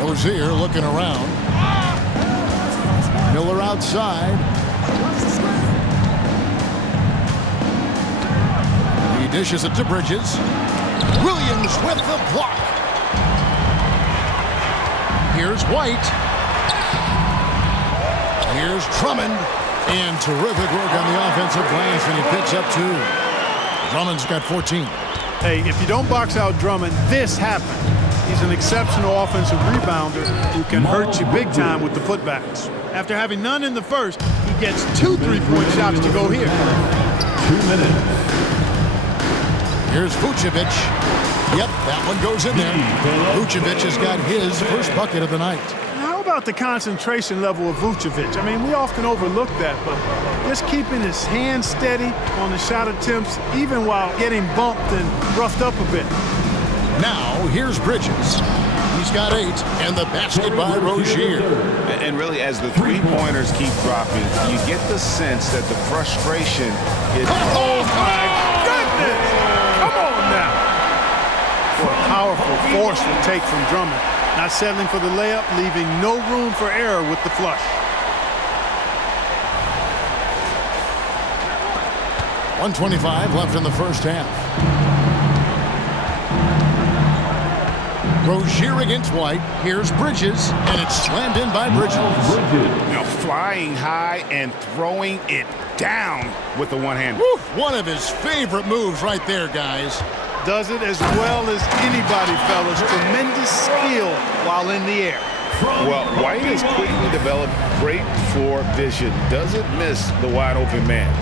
Rozier looking around. Miller outside. He dishes it to Bridges. Williams with the block. Here's White. Here's Drummond, and terrific work on the offensive glass, and he picks up 2. Drummond's got 14. Hey, if you don't box out Drummond, this happened. He's an exceptional offensive rebounder who can hurt you big time with the putbacks. After having none in the first, he gets 2 3-point shots to go here. 2 minutes. Here's Vucevic. Yep, that one goes in there. Vucevic has got his first bucket of the night. How about the concentration level of Vucevic? I mean, we often overlook that, but just keeping his hands steady on the shot attempts, even while getting bumped and roughed up a bit. Now, here's Bridges. He's got 8, and the basket by Rozier. And really, as the three-pointers keep dropping, you get the sense that the frustration is... Oh, my goodness! Come on now! What a powerful force will take from Drummond. Not settling for the layup, leaving no room for error with the flush. .125 left in the first half. Rozier against White. Here's Bridges, and it's slammed in by Bridges. Now flying high and throwing it down with the one-hander. One of his favorite moves right there, guys. Does it as well as anybody, fellas. Tremendous skill while in the air. Well, White has quickly developed great floor vision. Doesn't miss the wide-open man.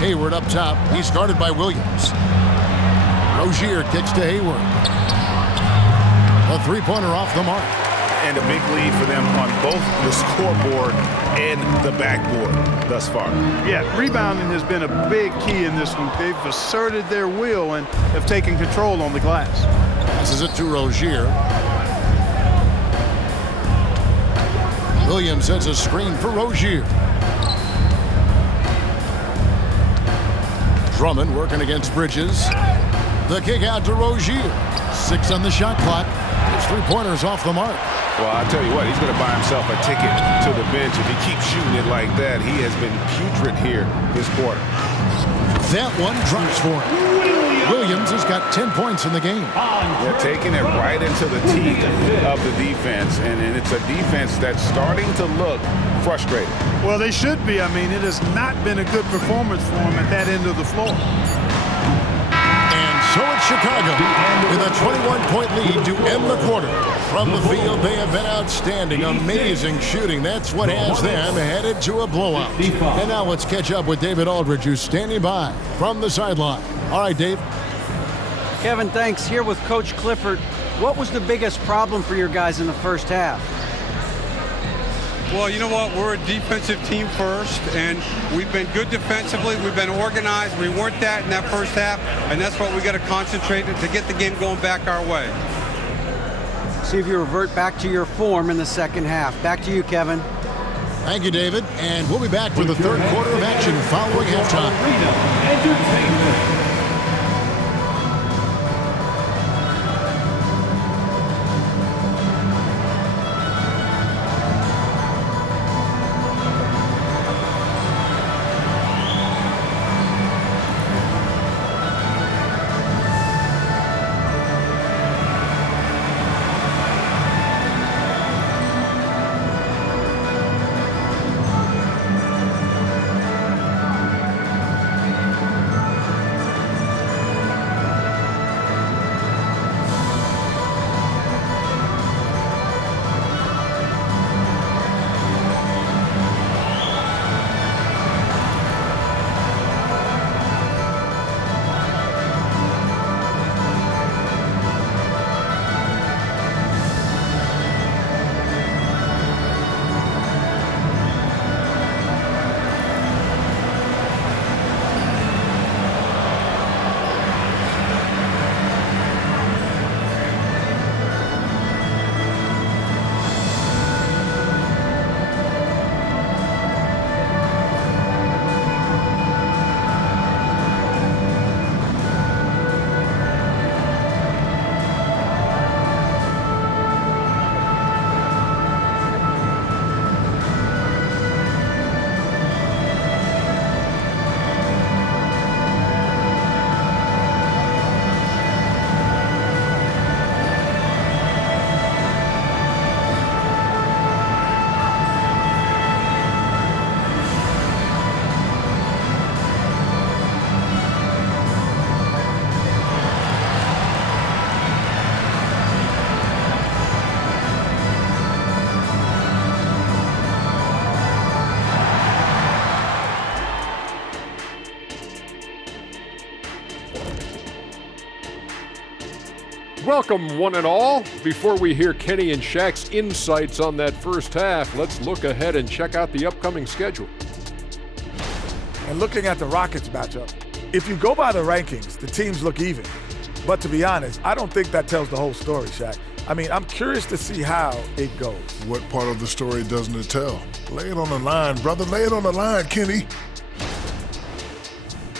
Hayward up top. He's guarded by Williams. Rozier kicks to Hayward. A three-pointer off the mark. And a big lead for them on both the scoreboard and the backboard thus far. Yeah, rebounding has been a big key in this one. They've asserted their will and have taken control on the glass. Passes it to Rozier. Williams sets a screen for Rozier. Drummond working against Bridges. The kick out to Rozier. 6 on the shot clock. His three-pointers off the mark. Well, I'll tell you what, he's going to buy himself a ticket to the bench if he keeps shooting it like that. He has been putrid here this quarter. That one drops for him. Williams has got 10 points in the game. They're taking it right into the teeth of the defense, and it's a defense that's starting to look frustrated. Well, they should be. I mean, it has not been a good performance for them at that end of the floor. So it's Chicago with a 21-point lead to end the quarter. From the field, they have been outstanding. Amazing shooting. That's what has them headed to a blowout. And now let's catch up with David Aldridge, who's standing by from the sideline. All right, Dave. Kevin, thanks. Here with Coach Clifford. What was the biggest problem for your guys in the first half? Well, you know what? We're a defensive team first, and we've been good defensively. We've been organized. We weren't that in that first half, and that's what we got to concentrate on to get the game going back our way. See if you revert back to your form in the second half. Back to you, Kevin. Thank you, David. And we'll be back for the third quarter of action following halftime. Entertainment. Welcome, one and all. Before we hear Kenny and Shaq's insights on that first half, let's look ahead and check out the upcoming schedule. And looking at the Rockets matchup, if you go by the rankings, the teams look even. But to be honest, I don't think that tells the whole story, Shaq. I mean, I'm curious to see how it goes. What part of the story doesn't it tell? Lay it on the line, brother. Lay it on the line, Kenny.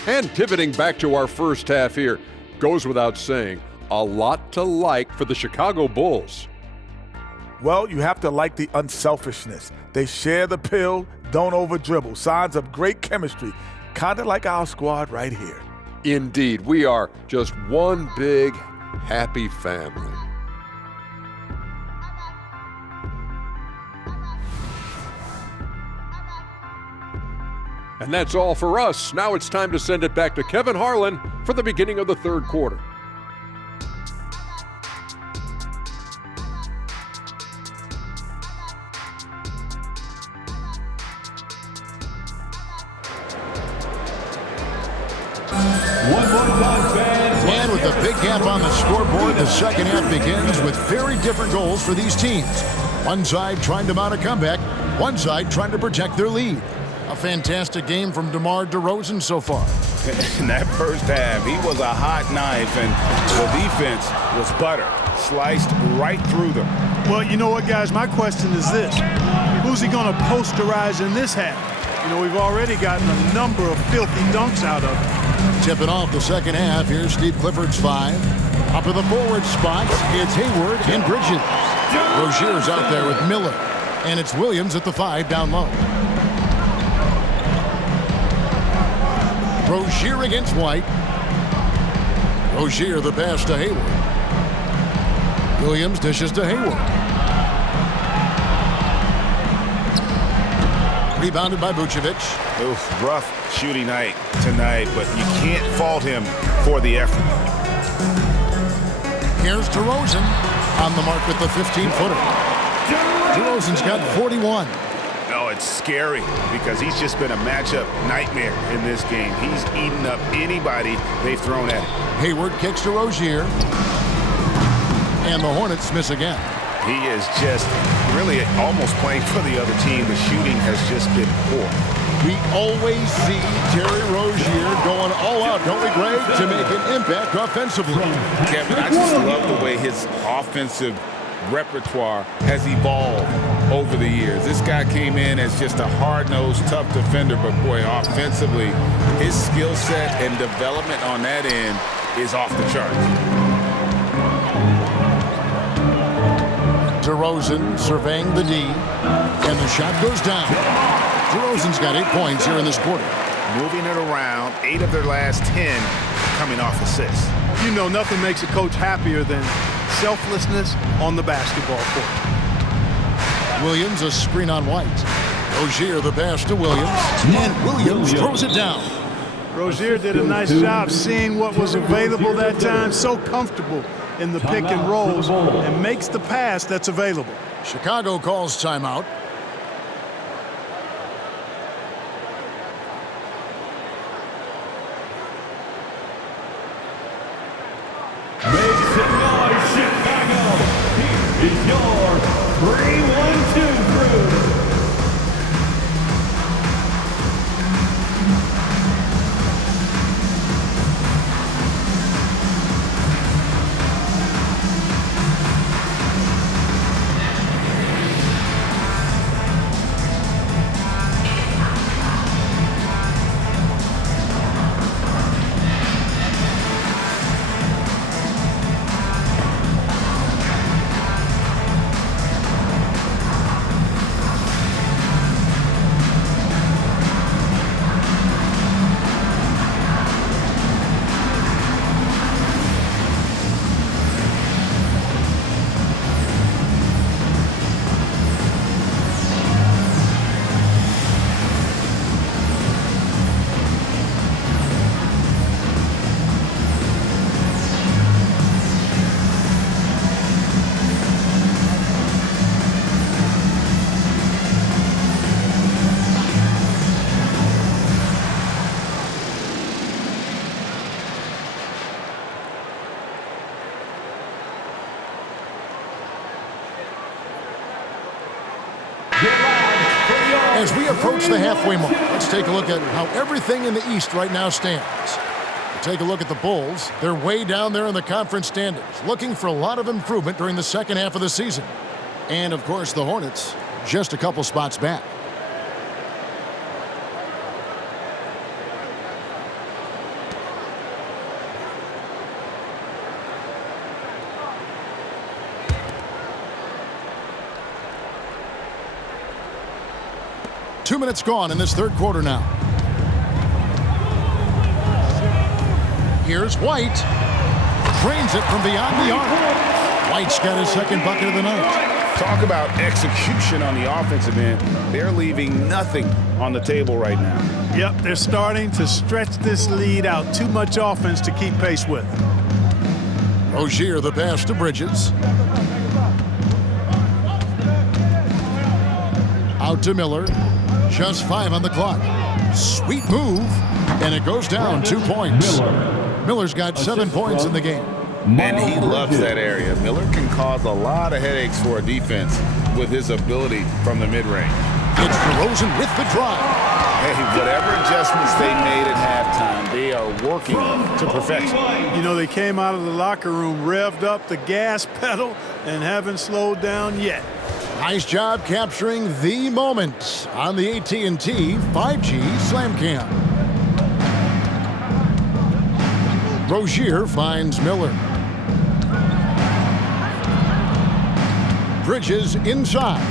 And pivoting back to our first half here, goes without saying, a lot to like for the Chicago Bulls. Well, you have to like the unselfishness. They share the pill, don't over-dribble. Signs of great chemistry, kind of like our squad right here. Indeed, we are just one big, happy family. And that's all for us. Now it's time to send it back to Kevin Harlan for the beginning of the third quarter. And with a big gap on the scoreboard, the second half begins with very different goals for these teams. One side trying to mount a comeback, one side trying to protect their lead. A fantastic game from DeMar DeRozen so far. In that first half, he was a hot knife, and the defense was butter, sliced right through them. Well, you know what, guys? My question is this. Who's he going to posterize in this half? You know, we've already gotten a number of filthy dunks out of him. Tipping off the second half, here's Steve Clifford's 5. Up in the forward spots, it's Hayward and Bridges. Rozier's out there with Miller. And it's Williams at the 5 down low. Rozier against White. Rozier the pass to Hayward. Williams dishes to Hayward. Rebounded by Vucevic. Oof, rough shooting night tonight, but you can't fault him for the effort. Here's DeRozen on the mark with the 15-footer. DeRozen's got 41. No, it's scary because he's just been a matchup nightmare in this game. He's eaten up anybody they've thrown at him. Hayward kicks to Rozier. And the Hornets miss again. He is just really almost playing for the other team. The shooting has just been poor. We always see Terry Rozier going all out, don't we, Greg, to make an impact offensively. Kevin, I just love the way his offensive repertoire has evolved over the years. This guy came in as just a hard-nosed, tough defender, but boy, offensively, his skill set and development on that end is off the charts. DeRozen surveying the D, and the shot goes down. DeRozen's got 8 points here in this quarter. Moving it around, 8 of their last 10 coming off assists. You know, nothing makes a coach happier than selflessness on the basketball court. Williams, a screen on White. Rozier, the pass to Williams, and Williams throws it down. Rozier did a nice job seeing what was available that time, so comfortable in the pick and rolls, and makes the pass that's available. Chicago calls timeout. Make some noise, Chicago. It's your 3-1-2 crew. As we approach the halfway mark, let's take a look at how everything in the East right now stands. Take a look at the Bulls. They're way down there in the conference standings, looking for a lot of improvement during the second half of the season. And, of course, the Hornets, just a couple spots back. Two minutes gone in this third quarter now. Here's White. Drains it from beyond the arc. White's got his second bucket of the night. Talk about execution on the offensive end. They're leaving nothing on the table right now. Yep, they're starting to stretch this lead out. Too much offense to keep pace with. Rozier, the pass to Bridges. Out to Miller. Just 5 on the clock. Sweet move, and it goes down 2 points. Miller's got 7 points in the game. And he loves that area. Miller can cause a lot of headaches for a defense with his ability from the mid-range. It's DeRozen with the drive. Hey, whatever adjustments they made at halftime, they are working to perfection. You know, they came out of the locker room, revved up the gas pedal, and haven't slowed down yet. Nice job capturing the moment on the AT&T 5G Slam Cam. Rozier finds Miller. Bridges inside.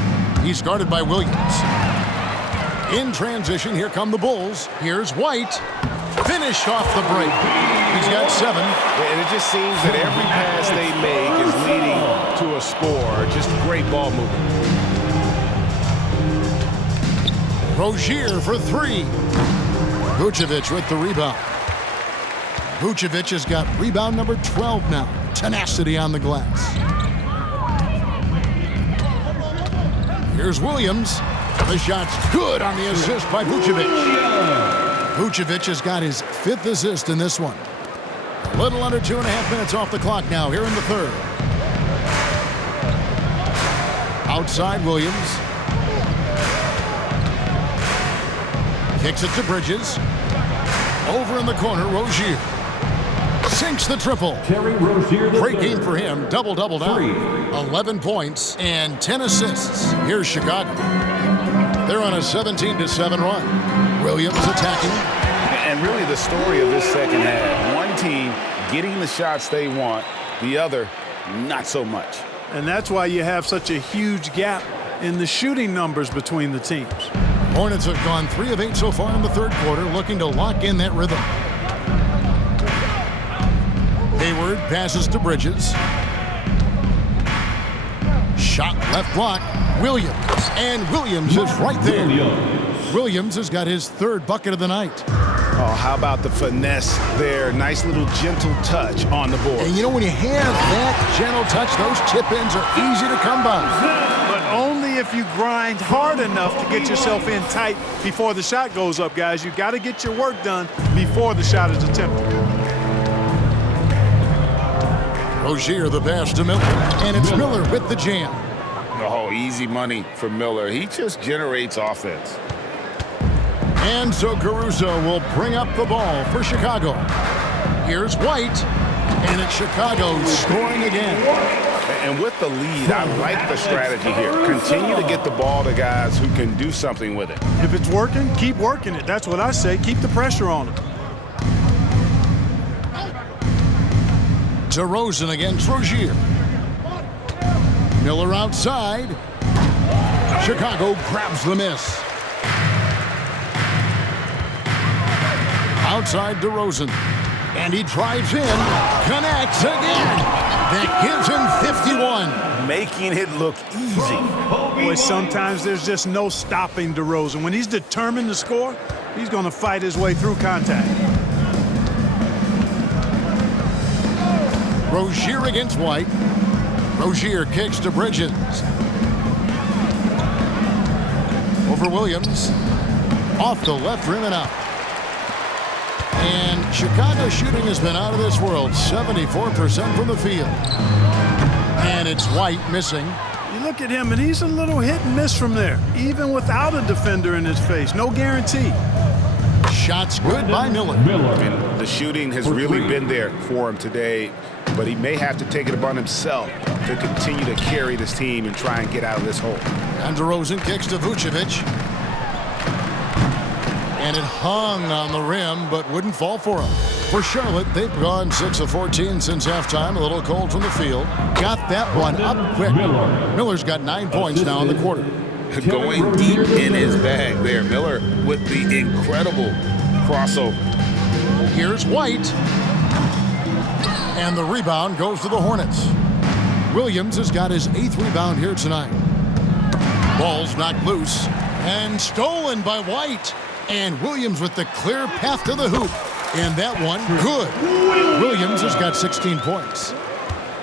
He's guarded by Williams. In transition, here come the Bulls. Here's White. Finished off the break. He's got 7. And it just seems that every pass they make is leading to a score. Just great ball movement. Rozier for 3. Vucevic with the rebound. Vucevic has got rebound number 12 now. Tenacity on the glass. Here's Williams. The shot's good on the assist by Vucevic. Vucevic has got his 5th assist in this one. A little under 2.5 minutes off the clock now here in the third. Outside Williams. Kicks it to Bridges. Over in the corner, Rozier. sinks the triple. Terry Rozier, Great game for him. Double-double now. 11 points and 10 assists. Here's Chicago. They're on a 17-7 run. Williams attacking. And really the story of this second half. One team getting the shots they want, the other not so much. And that's why you have such a huge gap in the shooting numbers between the teams. Hornets have gone 3 of 8 so far in the third quarter, looking to lock in that rhythm. Hayward passes to Bridges. Shot left block. Williams. And Williams is right there. Williams has got his third bucket of the night. Oh, how about the finesse there? Nice little gentle touch on the board. And you know, when you have that gentle touch, those chip-ins are easy to come by. But only if you grind hard enough to get yourself in tight before the shot goes up, guys. You got to get your work done before the shot is attempted. Rozier the pass to Miller, and it's Miller with the jam. Oh, easy money for Miller. He just generates offense. And so Caruso will bring up the ball for Chicago. Here's White, and it's Chicago scoring again. And with the lead, I like the strategy here. Continue to get the ball to guys who can do something with it. If it's working, keep working it. That's what I say. Keep the pressure on them. DeRozen against Rozier. Miller outside. Chicago grabs the miss. Outside DeRozen. And he drives in. Connects again. That gives him 51. Making it look easy. Boy, sometimes there's just no stopping DeRozen. When he's determined to score, he's going to fight his way through contact. Rozier against White. Rozier kicks to Bridges. Over Williams. Off the left rim and out. And Chicago shooting has been out of this world. 74% from the field. And it's White missing. You look at him, and he's a little hit and miss from there, even without a defender in his face. No guarantee. Shots good by Miller. And the shooting has really been there for him today, but he may have to take it upon himself to continue to carry this team and try and get out of this hole. And DeRozan kicks to Vucevic. And it hung on the rim, but wouldn't fall for him. For Charlotte, they've gone 6 of 14 since halftime. A little cold from the field. Got that one up quick. Miller's got 9 points now in the quarter. Going deep in his bag there. Miller with the incredible crossover. Here's White. And the rebound goes to the Hornets. Williams has got his 8th rebound here tonight. Ball's knocked loose and stolen by White. And Williams with the clear path to the hoop. And that one, good. Williams has got 16 points.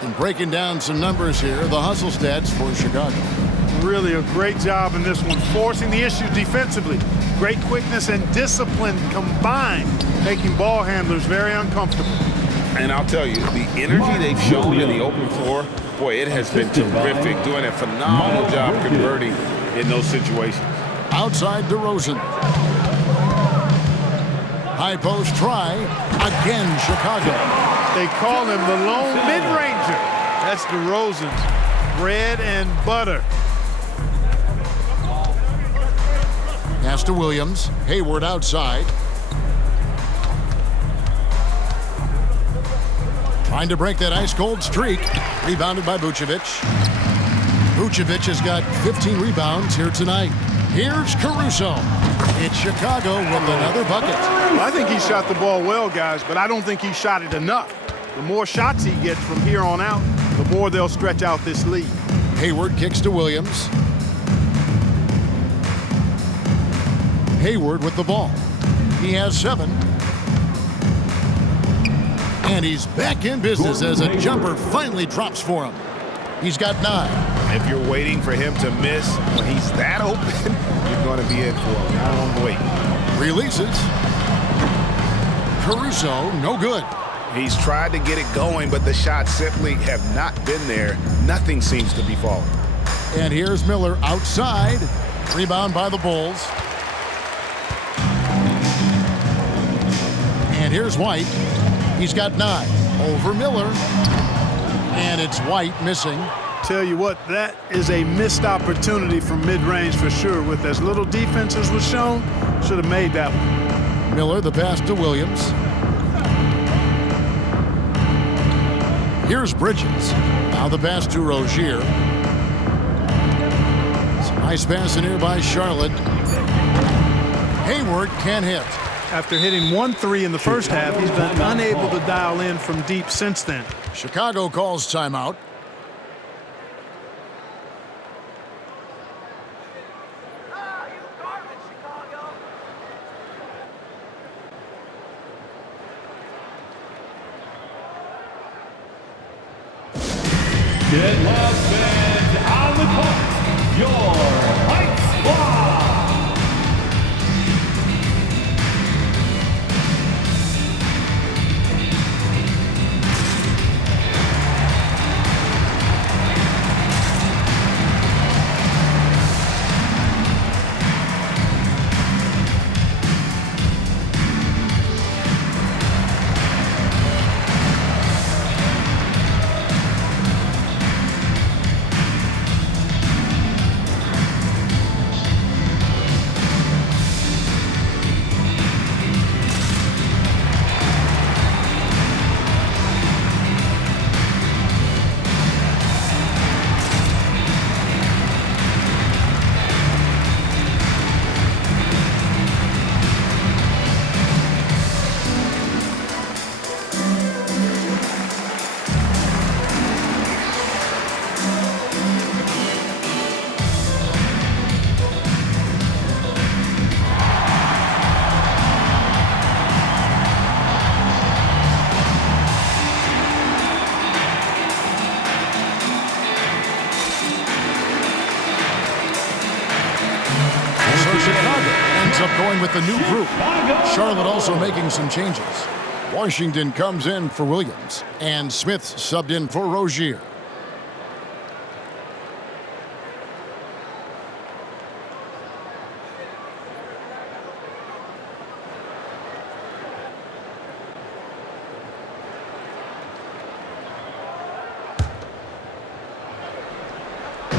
And breaking down some numbers here, the hustle stats for Chicago. Really a great job in this one, forcing the issue defensively. Great quickness and discipline combined, making ball handlers very uncomfortable. And I'll tell you, the energy they've shown in the open floor, boy, it has been terrific. Doing a phenomenal job converting in those situations. Outside DeRozan. High post try. Again, Chicago. They call him the lone mid-ranger. That's DeRozan's bread and butter. Pass to Williams. Hayward outside. Trying to break that ice-cold streak. Rebounded by Vucevic. Vucevic has got 15 rebounds here tonight. Here's Caruso. It's Chicago with another bucket. I think he shot the ball well, guys, but I don't think he shot it enough. The more shots he gets from here on out, the more they'll stretch out this lead. Hayward kicks to Williams. Hayward with the ball. He has 7. And he's back in business as a jumper finally drops for him. He's got 9. If you're waiting for him to miss when he's that open, you're going to be in for a long wait. Releases. Caruso, no good. He's tried to get it going, but the shots simply have not been there. Nothing seems to be falling. And here's Miller outside. Rebound by the Bulls. And here's White. He's got 9. Over Miller. And it's White missing. Tell you what, that is a missed opportunity from mid-range for sure. With as little defense as was shown, should have made that one. Miller, the pass to Williams. Here's Bridges. Now the pass to Rozier. Nice pass in here by Charlotte. Hayward can't hit. After hitting 1-3 in the first half, he's been unable to dial in from deep since then. Chicago calls timeout. Get lost fans on the court. Your Heights Squad. Up going with the new group. Charlotte also making some changes. Washington comes in for Williams, and Smith subbed in for Rozier.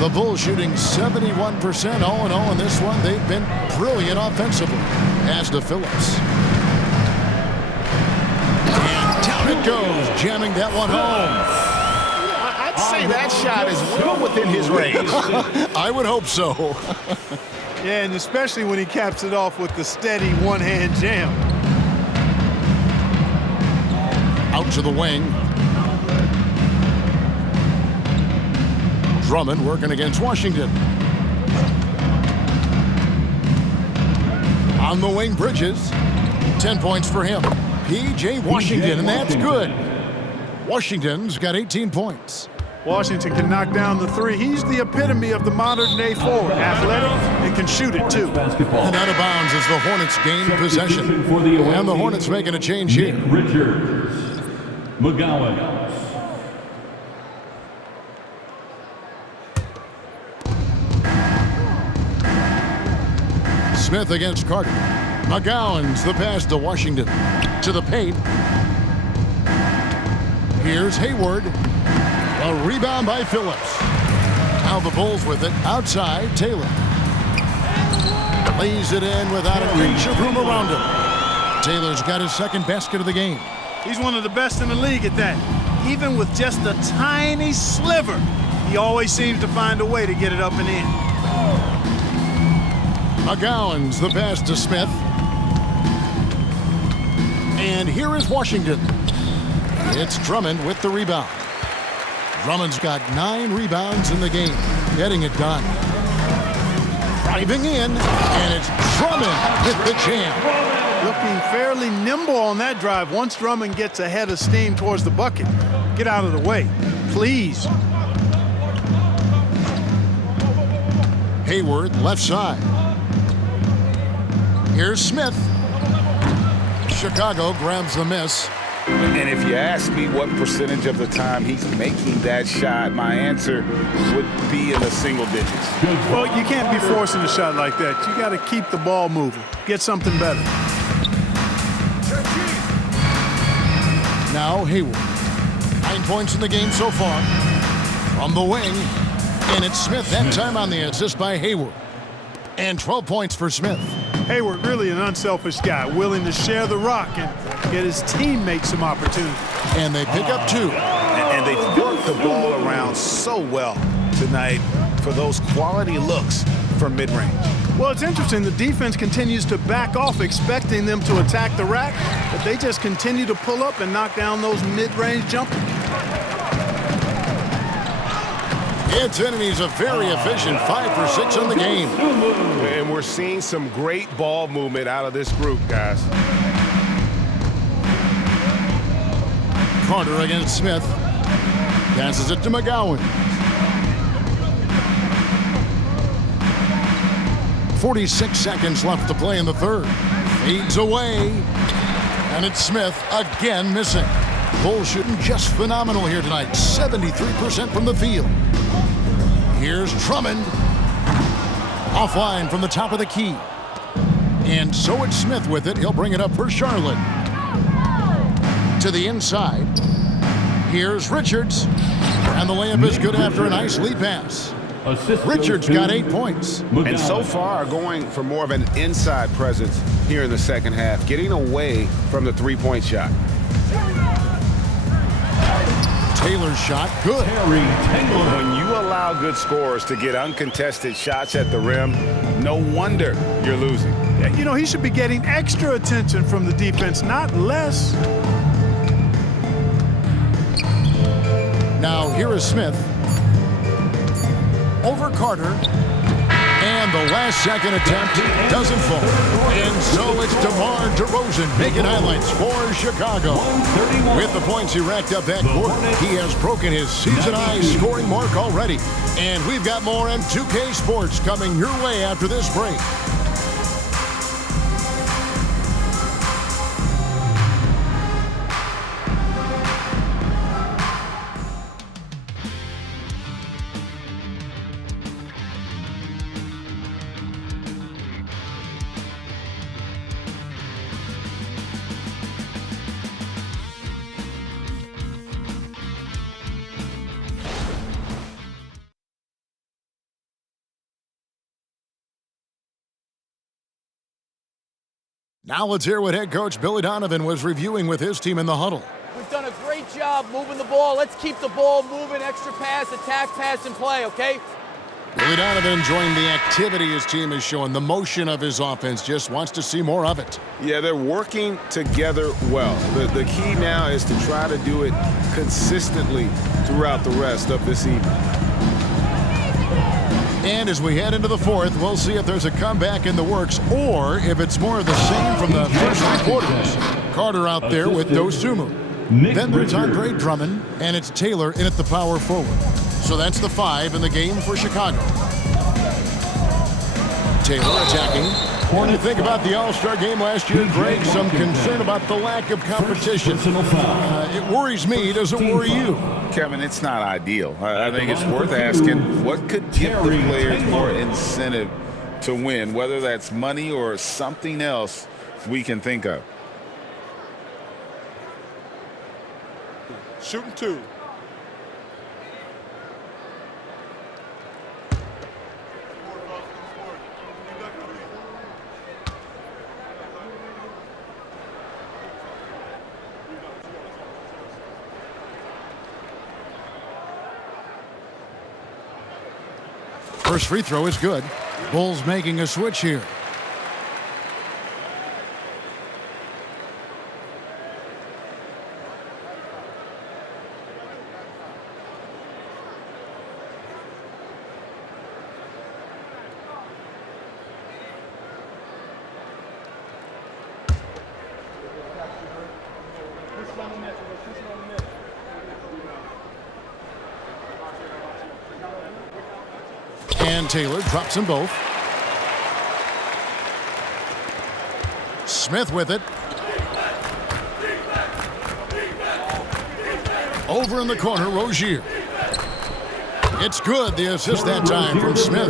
The Bulls shooting 71% all in all in this one. They've been brilliant offensively. Pass to Phillips. And down it goes, jamming that one home. I'd say that shot is well within his range. I would hope so. Yeah, and especially when he caps it off with the steady one-hand jam. Out to the wing. Drummond working against Washington. On the wing, Bridges. 10 points for him. P.J. Washington, and that's good. Washington's got 18 points. Washington can knock down the three. He's the epitome of the modern-day forward. Athletic and can shoot it, too. And out of bounds as the Hornets gain possession. And the Hornets making a change here. Richards. McGowan. Smith against Carter. McGowan's the pass to Washington. To the paint. Here's Hayward. A rebound by Phillips. Now the Bulls with it. Outside, Taylor. Lays it in without an inch of room around him. Taylor's got his second basket of the game. He's one of the best in the league at that. Even with just a tiny sliver, he always seems to find a way to get it up and in. McGowan's the pass to Smith. And here is Washington. It's Drummond with the rebound. Drummond's got 9 rebounds in the game, getting it done. Driving in, and it's Drummond with the jam. Looking fairly nimble on that drive. Once Drummond gets ahead of steam towards the bucket, get out of the way, please. Hayward, left side. Here's Smith. Chicago grabs the miss. And if you ask me what percentage of the time he's making that shot, my answer would be in the single digits. Well, you can't be forcing a shot like that. You got to keep the ball moving. Get something better. Now Hayward. 9 points in the game so far. From the wing, and it's Smith that time on the assist by Hayward. And 12 points for Smith. Hayward, really an unselfish guy, willing to share the rock and get his teammates some opportunity. And they pick up 2. And they work the ball around so well tonight for those quality looks from mid-range. Well, it's interesting. The defense continues to back off, expecting them to attack the rack, but they just continue to pull up and knock down those mid-range jumpers. Antoni's a very efficient 5 for 6 on the game. And we're seeing some great ball movement out of this group, guys. Carter against Smith. Passes it to McGowan. 46 seconds left to play in the third. Fades away. And it's Smith again missing. Bulls shooting just phenomenal here tonight. 73% from the field. Here's Drummond. Offline from the top of the key. And so it's Smith with it. He'll bring it up for Charlotte. To the inside. Here's Richards. And the layup is good after a nice lead pass. Richards got 8 points. And so far going for more of an inside presence here in the second half, getting away from the three-point shot. Taylor's shot, good. When you allow good scorers to get uncontested shots at the rim, no wonder you're losing. You know, he should be getting extra attention from the defense, not less. Now here is Smith. Over Carter. And the last second attempt doesn't fall. And so it's DeMar DeRozen making highlights for Chicago. With the points he racked up that quarter, he has broken his season-high scoring mark already. And we've got more M2K Sports coming your way after this break. Now let's hear what head coach Billy Donovan was reviewing with his team in the huddle. We've done a great job moving the ball. Let's keep the ball moving, extra pass, attack, pass, and play, okay? Billy Donovan enjoying the activity his team is showing, the motion of his offense, just wants to see more of it. Yeah, they're working together well. The key now is to try to do it consistently throughout the rest of this evening. And as we head into the fourth, we'll see if there's a comeback in the works or if it's more of the same from the first 3 quarters. Carter out there with Dosunmu. Then there's Andre Drummond, and it's Taylor in at the power forward. So that's the 5 in the game for Chicago. Taylor attacking. What do you think about the All-Star game last year, Greg? Some concern about the lack of competition. It worries me. Does it worry you? Kevin, it's not ideal. I think it's worth asking what could give the players more incentive to win, whether that's money or something else we can think of. Shooting 2. First free throw is good. Bulls making a switch here. And Taylor drops them both. Smith with it. Over in the corner, Rozier. It's good, the assist that time from Smith.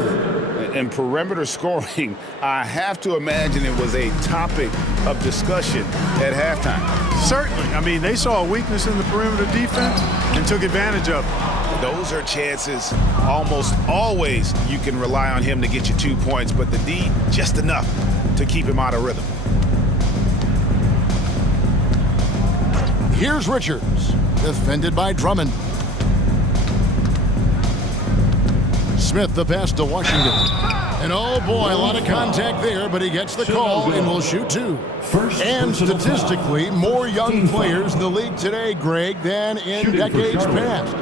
And perimeter scoring, I have to imagine it was a topic of discussion at halftime. Certainly. I mean, they saw a weakness in the perimeter defense and took advantage of it. Those are chances almost always you can rely on him to get you 2 points, but the D just enough to keep him out of rhythm. Here's Richards, defended by Drummond. Smith the pass to Washington. And oh boy, a lot of contact there, but he gets the call and will shoot 2. And statistically, more young players in the league today, Greg, than in decades past.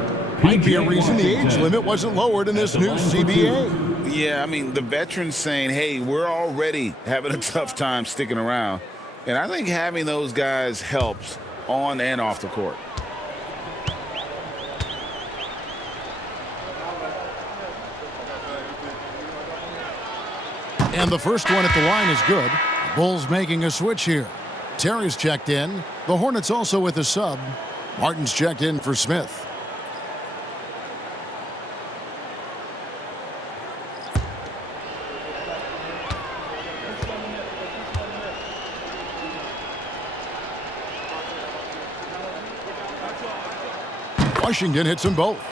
Might be a reason the age limit wasn't lowered in this new CBA. Yeah, I mean, the veterans saying, hey, we're already having a tough time sticking around. And I think having those guys helps on and off the court. And the first one at the line is good. The Bulls making a switch here. Terry's checked in. The Hornets also with a sub. Martin's checked in for Smith. Washington hits them both.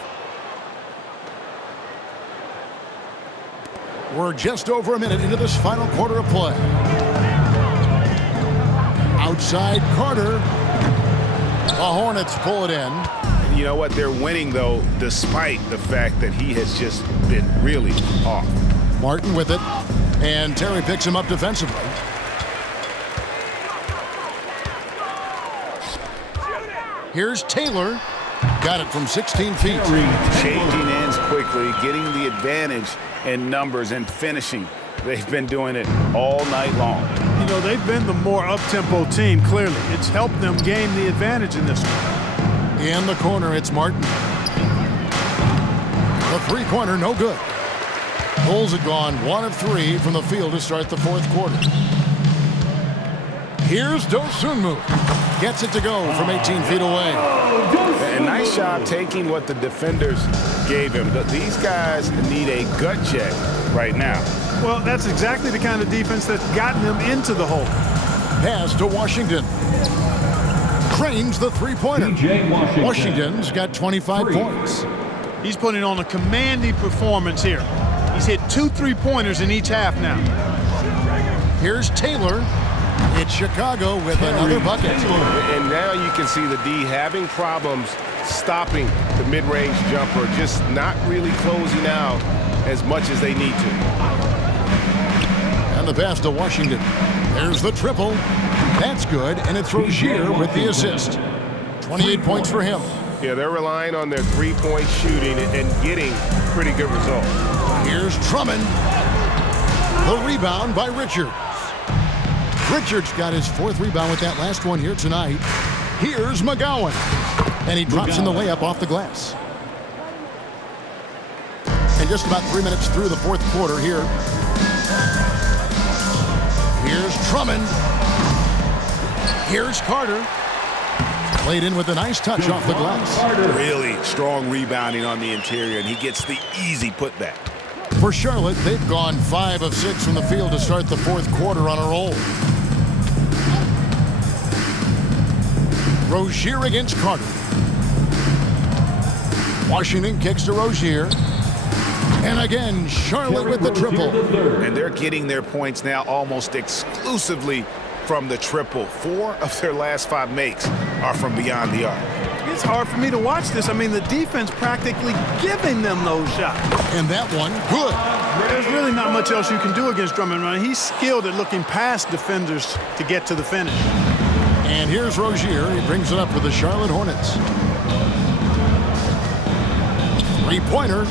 We're just over a minute into this final quarter of play. Outside Carter. The Hornets pull it in. You know what? They're winning, though, despite the fact that he has just been really off. Martin with it. And Terry picks him up defensively. Here's Taylor. Got it from 16 feet. Changing ends quickly, getting the advantage in numbers and finishing. They've been doing it all night long. You know, they've been the more up-tempo team, clearly. It's helped them gain the advantage in this one. In the corner, it's Martin. The three-pointer, no good. Bulls had gone 1 of 3 from the field to start the fourth quarter. Here's Dosunmu. Gets it to go from 18 feet away. A nice job taking what the defenders gave him. These guys need a gut check right now. Well, that's exactly the kind of defense that's gotten them into the hole. Pass to Washington. Cranes the three-pointer. Washington's got 25 points. He's putting on a commanding performance here. He's hit 2 3-pointers in each half now. Here's Taylor. It's Chicago with another bucket. And now you can see the D having problems stopping the mid-range jumper, just not really closing out as much as they need to. And the pass to Washington. There's the triple. That's good, and it's Rozier with the assist. 28 points for him. Yeah, they're relying on their three-point shooting and getting pretty good results. Here's Drummond. The rebound by Richards. Richards got his 4th rebound with that last one here tonight. Here's McGowan. And he drops in the layup off the glass. And just about 3 minutes through the fourth quarter here. Here's Drummond. Here's Carter. Played in with a nice touch off the glass. Really strong rebounding on the interior, and he gets the easy putback. For Charlotte, they've gone 5 of 6 from the field to start the fourth quarter on a roll. Rozier against Carter. Washington kicks to Rozier. And again, Charlotte with the triple. And they're getting their points now almost exclusively from the triple. 4 of their last 5 makes are from beyond the arc. It's hard for me to watch this. I mean, the defense practically giving them those shots. And that one, good. There's really not much else you can do against Drummond. He's skilled at looking past defenders to get to the finish. And here's Rozier. He brings it up for the Charlotte Hornets. Three-pointer.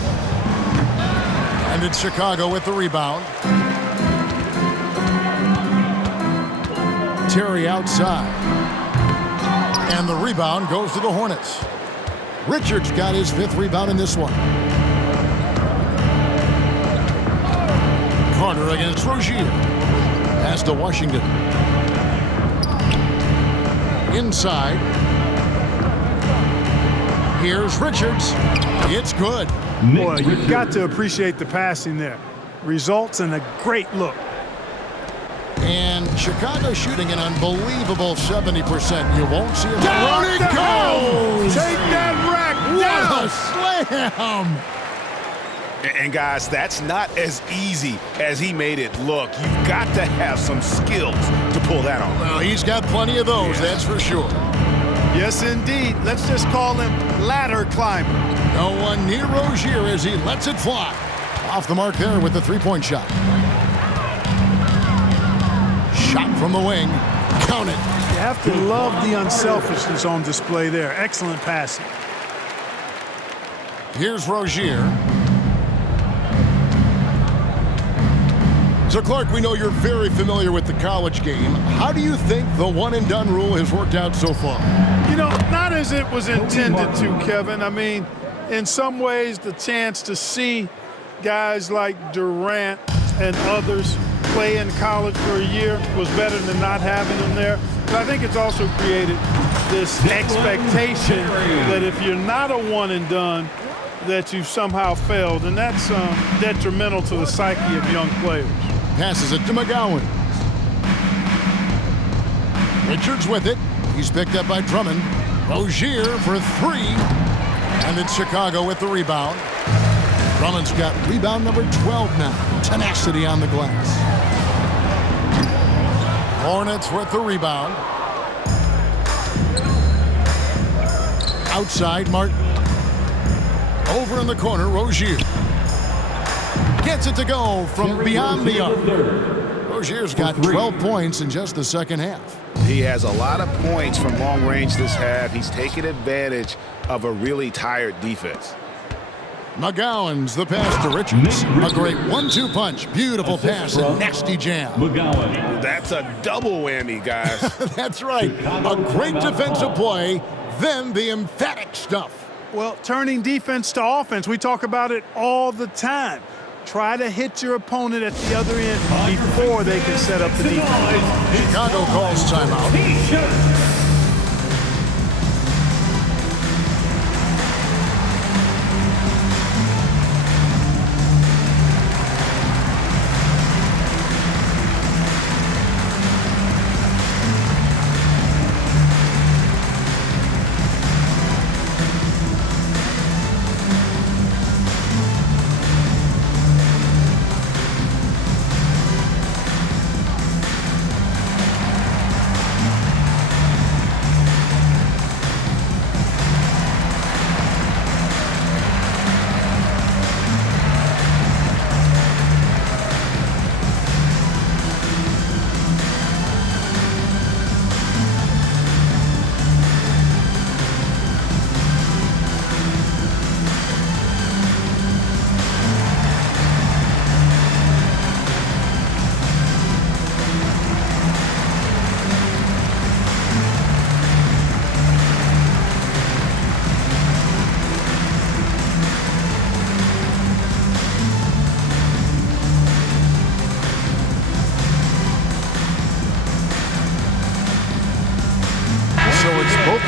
And it's Chicago with the rebound. Terry outside. And the rebound goes to the Hornets. Richards got his 5th rebound in this one. Carter against Rozier. Pass to Washington. Inside. Here's Richards. It's good. Boy, you've got to appreciate the passing there. results in a great look. And Chicago shooting an unbelievable 70%. You won't see it. Down it the goes! Take that rack down! What a slam! And guys, that's not as easy as he made it look. You've got to have some skills to pull that off. Well, he's got plenty of those, that's for sure. Yes, indeed. Let's just call him ladder climber. No one near Rozier as he lets it fly. Off the mark there with the three-point shot. Shot from the wing. Count it. You have to love the unselfishness on display there. Excellent passing. Here's Rozier. So, Clark, we know you're very familiar with the college game. How do you think the one-and-done rule has worked out so far? You know, not as it was intended to, Kevin. I mean, in some ways, the chance to see guys like Durant and others play in college for a year was better than not having them there. But I think it's also created this expectation that if you're not a one-and-done, that you've somehow failed, and that's detrimental to the psyche of young players. Passes it to McGowan. Richards with it. He's picked up by Drummond. Rozier for three. And it's Chicago with the rebound. Drummond's got rebound number 12 now. Tenacity on the glass. Hornets with the rebound. Outside, Martin. Over in the corner, Rozier. Gets it to go from beyond the arc. Rozier's got 12 points in just the second half. He has a lot of points from long range this half. He's taken advantage of a really tired defense. McGowan's the pass to Richards. A great 1-2 punch. Beautiful pass and nasty jam. That's a double whammy, guys. That's right. A great defensive play, then the emphatic stuff. Well, turning defense to offense, we talk about it all the time. Try to hit your opponent at the other end before they can set up the defense. Chicago calls timeout.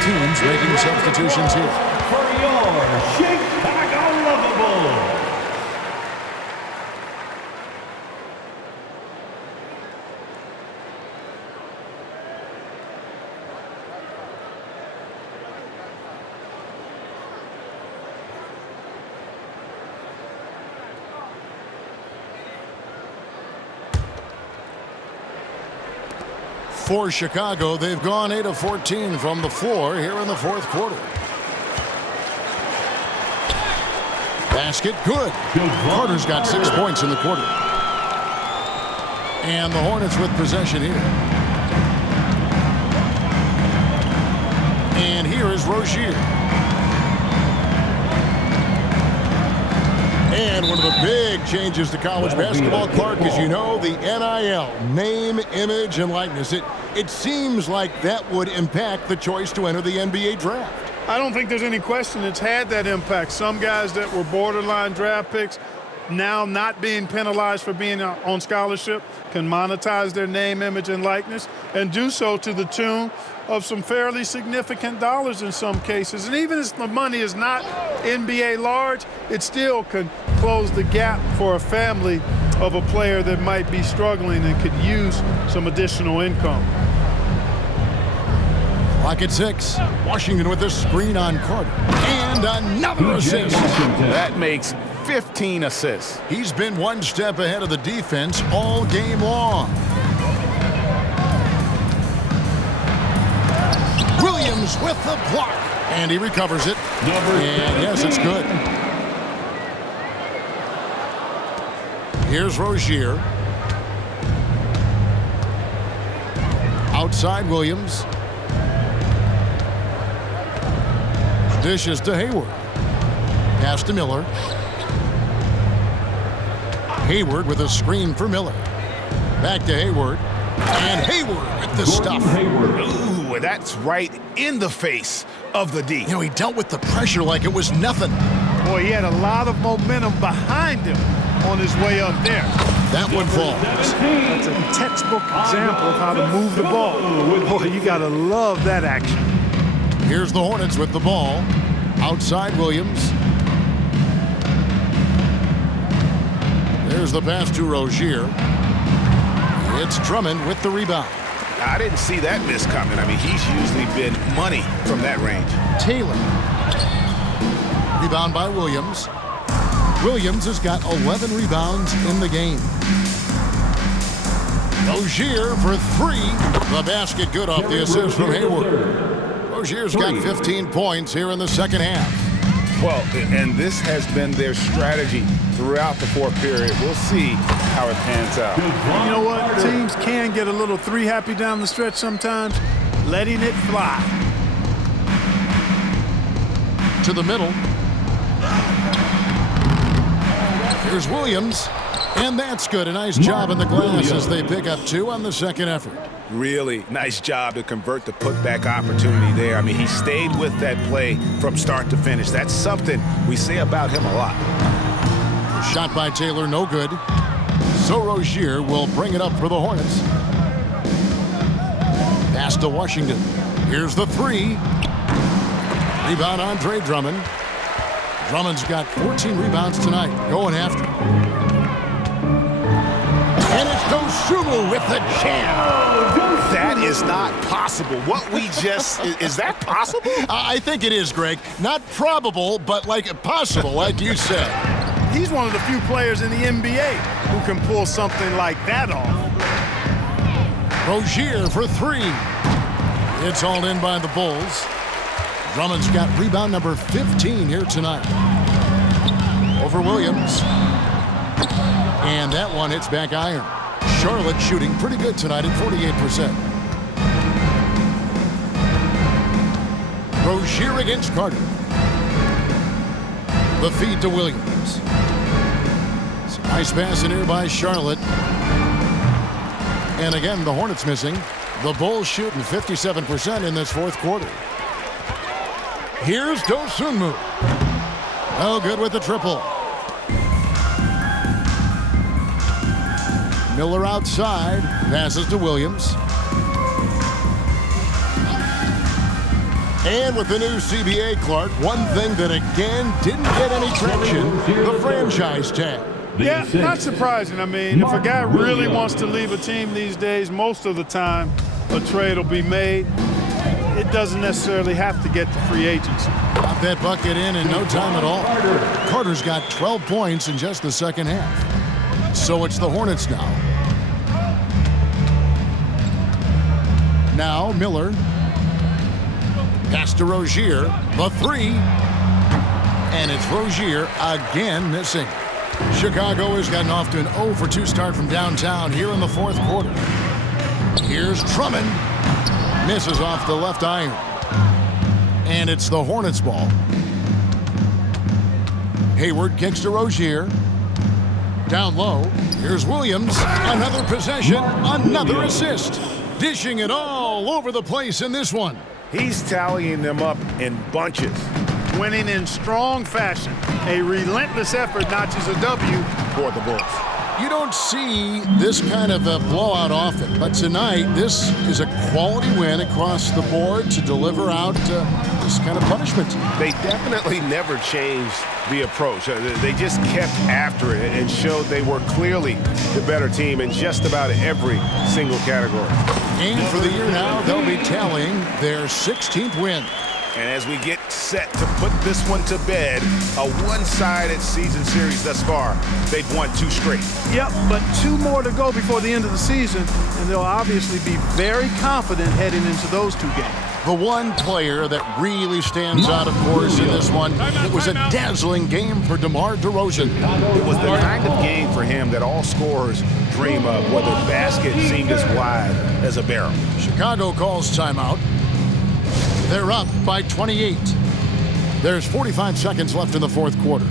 Teams making substitutions here. For your Chicago Lovable. For Chicago, they've gone 8 of 14 from the floor here in the fourth quarter. Basket, good. Carter's got 6 points in the quarter. And the Hornets with possession here. And here is Rozier. And one of the big changes to college basketball, Clark, as you know, the NIL, name, image, and likeness. It seems like that would impact the choice to enter the NBA draft. I don't think there's any question it's had that impact. Some guys that were borderline draft picks now not being penalized for being on scholarship, can monetize their name, image, and likeness, and do so to the tune of some fairly significant dollars in some cases. And even if the money is not NBA large, it still can close the gap for a family of a player that might be struggling and could use some additional income. Clock at 6. Washington with a screen on Carter. And another assist. That makes 15 assists. He's been one step ahead of the defense all game long. Williams with the block. And he recovers it. And yes, it's good. Here's Rozier. Outside Williams. Dishes to Hayward. Pass to Miller. Hayward with a screen for Miller. Back to Hayward. And Hayward with the stuff. Ooh, that's right in the face of the D. You know, he dealt with the pressure like it was nothing. Boy, he had a lot of momentum behind him on his way up there. That one falls. That's a textbook example of how to move the ball. Boy, you got to love that action. Here's the Hornets with the ball. Outside Williams. There's the pass to Rozier. It's Drummond with the rebound. I didn't see that miss coming. I mean, he's usually been money from that range. Taylor. Rebound by Williams. Williams has got 11 rebounds in the game. Rozier for 3. The basket good off the assist from Hayward. Rozier's got 15 points here in the second half. Well, and this has been their strategy throughout the fourth period. We'll see how it pans out. You know what? Teams can get a little three happy down the stretch sometimes, letting it fly. To the middle. Here's Williams. And that's good. A nice job in the glass as they pick up 2 on the second effort. Really nice job to convert the putback opportunity there. I mean, he stayed with that play from start to finish. That's something we say about him a lot. Shot by Taylor, no good. So Rozier will bring it up for the Hornets. Pass to Washington. Here's the 3. Rebound Andre Drummond. Drummond's got 14 rebounds tonight. Going after. And it's Dosunmu with the jam. That is not possible. What we just, is that possible? I think it is, Greg. Not probable, but like possible, like you said. He's one of the few players in the NBA who can pull something like that off. Rozier for 3. It's all in by the Bulls. Drummond's got rebound number 15 here tonight. Over Williams. And that one hits back iron. Charlotte shooting pretty good tonight at 48%. Rozier against Carter. The feed to Williams. It's a nice pass in here by Charlotte. And again, the Hornets missing. The Bulls shooting 57% in this fourth quarter. Here's Dosunmu. Oh, good with the triple. Miller outside. Passes to Williams. And with the new CBA, Clark, one thing that again didn't get any traction, the franchise tag. Yeah, not surprising. I mean, if a guy really wants to leave a team these days, most of the time a trade will be made. It doesn't necessarily have to get to free agency. Got that bucket in no time at all. Carter's got 12 points in just the second half. So it's the Hornets now. Now Miller. Pass to Rozier. The 3. And it's Rozier again missing. Chicago has gotten off to an 0 for 2 start from downtown here in the fourth quarter. Here's Drummond. Misses off the left iron. And it's the Hornets ball. Hayward kicks to Rozier. Down low. Here's Williams. Another possession. Another assist. Dishing it all over the place in this one. He's tallying them up in bunches. winning in strong fashion. A relentless effort notches a W for the Bulls. You don't see this kind of a blowout often, but tonight this is a quality win across the board to deliver out this kind of punishment. They definitely never changed the approach. They just kept after it and showed they were clearly the better team in just about every single category. And for the year now, they'll be tallying their 16th win. And as we get set to put this one to bed, a one-sided season series thus far, they've won 2 straight. Yep, but 2 more to go before the end of the season, and they'll obviously be very confident heading into those 2 games. The one player that really stands out, of course, in this one, it was a dazzling game for DeMar DeRozen. It was the kind of game for him that all scorers dream of, where the basket seemed as wide as a barrel. Chicago calls timeout. They're up by 28. There's 45 seconds left in the fourth quarter.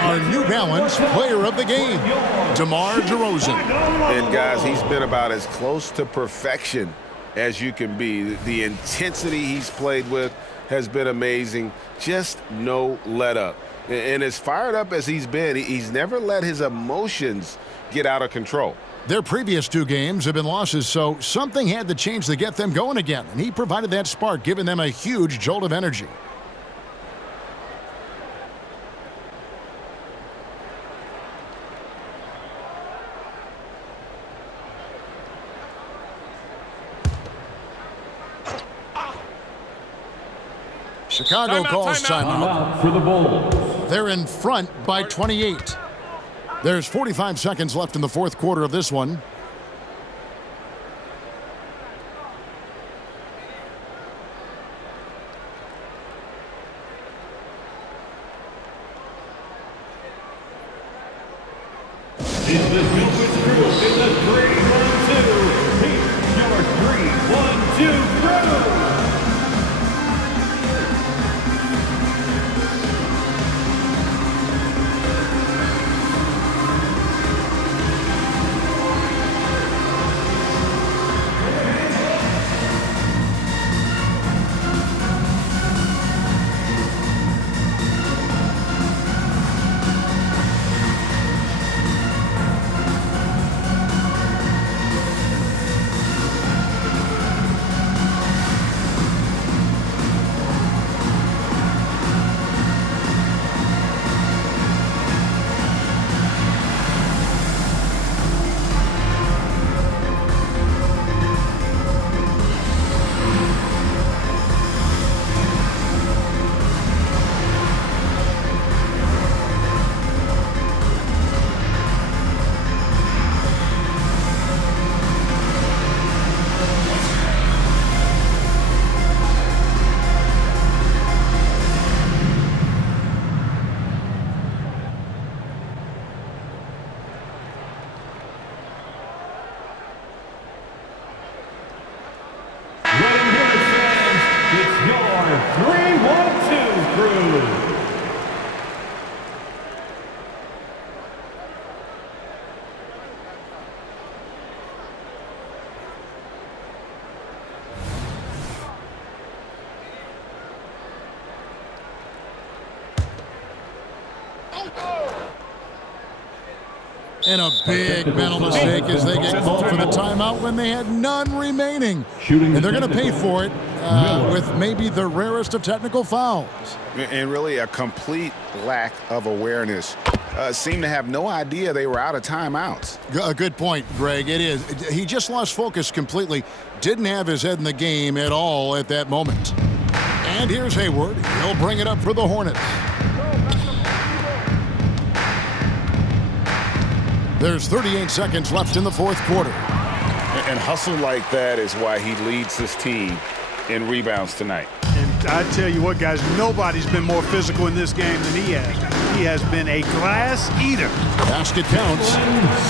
Our New Balance player of the game, DeMar DeRozen. And guys, he's been about as close to perfection as you can be. The intensity he's played with has been amazing. Just no let up. And as fired up as he's been, he's never let his emotions get out of control. Their previous 2 games have been losses, so something had to change to get them going again. And he provided that spark, giving them a huge jolt of energy. Chicago calls timeout for the Bulls. They're in front by 28. There's 45 seconds left in the fourth quarter of this one. In the Gilbert crew, in the 3-1-2. Here's your 3-1-2 crew. And a big mental mistake as they get called for the timeout when they had none remaining. And they're going to pay for it with maybe the rarest of technical fouls. And really a complete lack of awareness. Seemed to have no idea they were out of timeouts. A good point, Greg. It is. He just lost focus completely. Didn't have his head in the game at all at that moment. And here's Hayward. He'll bring it up for the Hornets. There's 38 seconds left in the fourth quarter. And hustle like that is why he leads his team in rebounds tonight. And I tell you what, guys, nobody's been more physical in this game than he has. He has been a glass eater. Basket counts.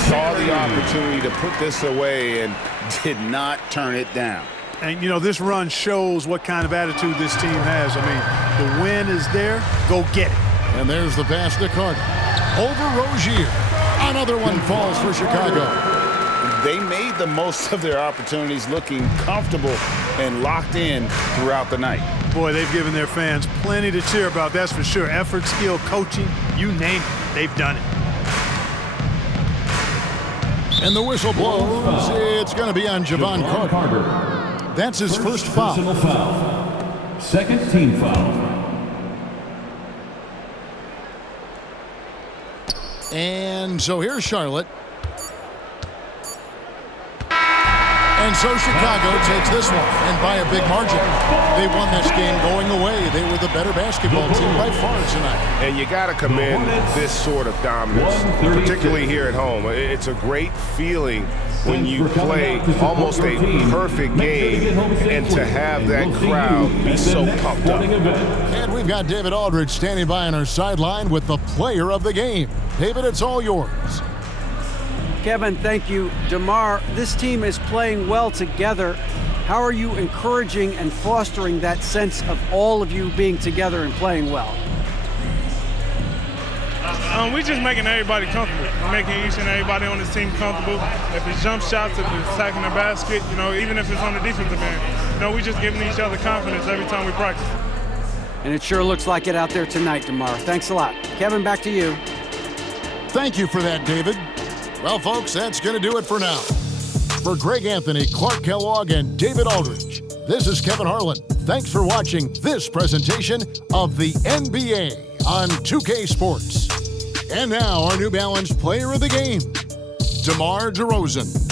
Saw the opportunity to put this away and did not turn it down. And, you know, this run shows what kind of attitude this team has. I mean, the win is there. Go get it. And there's the pass to Carter. Over Rozier. Another one falls for Chicago. They made the most of their opportunities, looking comfortable and locked in throughout the night. Boy, they've given their fans plenty to cheer about, that's for sure. Effort, skill, coaching, you name it, they've done it. And the whistle blows. It's going to be on Javon Carter. That's his first foul. Second team foul. And so here's Charlotte. And so Chicago takes this one, and by a big margin. They won this game going away. They were the better basketball team by far tonight. And you got to commend this sort of dominance, particularly here at home. It's a great feeling when you play almost a perfect game and to have that crowd be so pumped up. And we've got David Aldridge standing by on our sideline with the player of the game. David, it's all yours. Kevin, thank you. DeMar, this team is playing well together. How are you encouraging and fostering that sense of all of you being together and playing well? We're just making everybody comfortable. We're making each and everybody on this team comfortable. If it's jump shots, if it's attacking the basket, you know, even if it's on the defensive end, you know, we're just giving each other confidence every time we practice. And it sure looks like it out there tonight, DeMar. Thanks a lot. Kevin, back to you. Thank you for that, David. Well, folks, that's going to do it for now. For Greg Anthony, Clark Kellogg, and David Aldridge, this is Kevin Harlan. Thanks for watching this presentation of the NBA on 2K Sports. And now, our New Balance player of the game, DeMar DeRozen.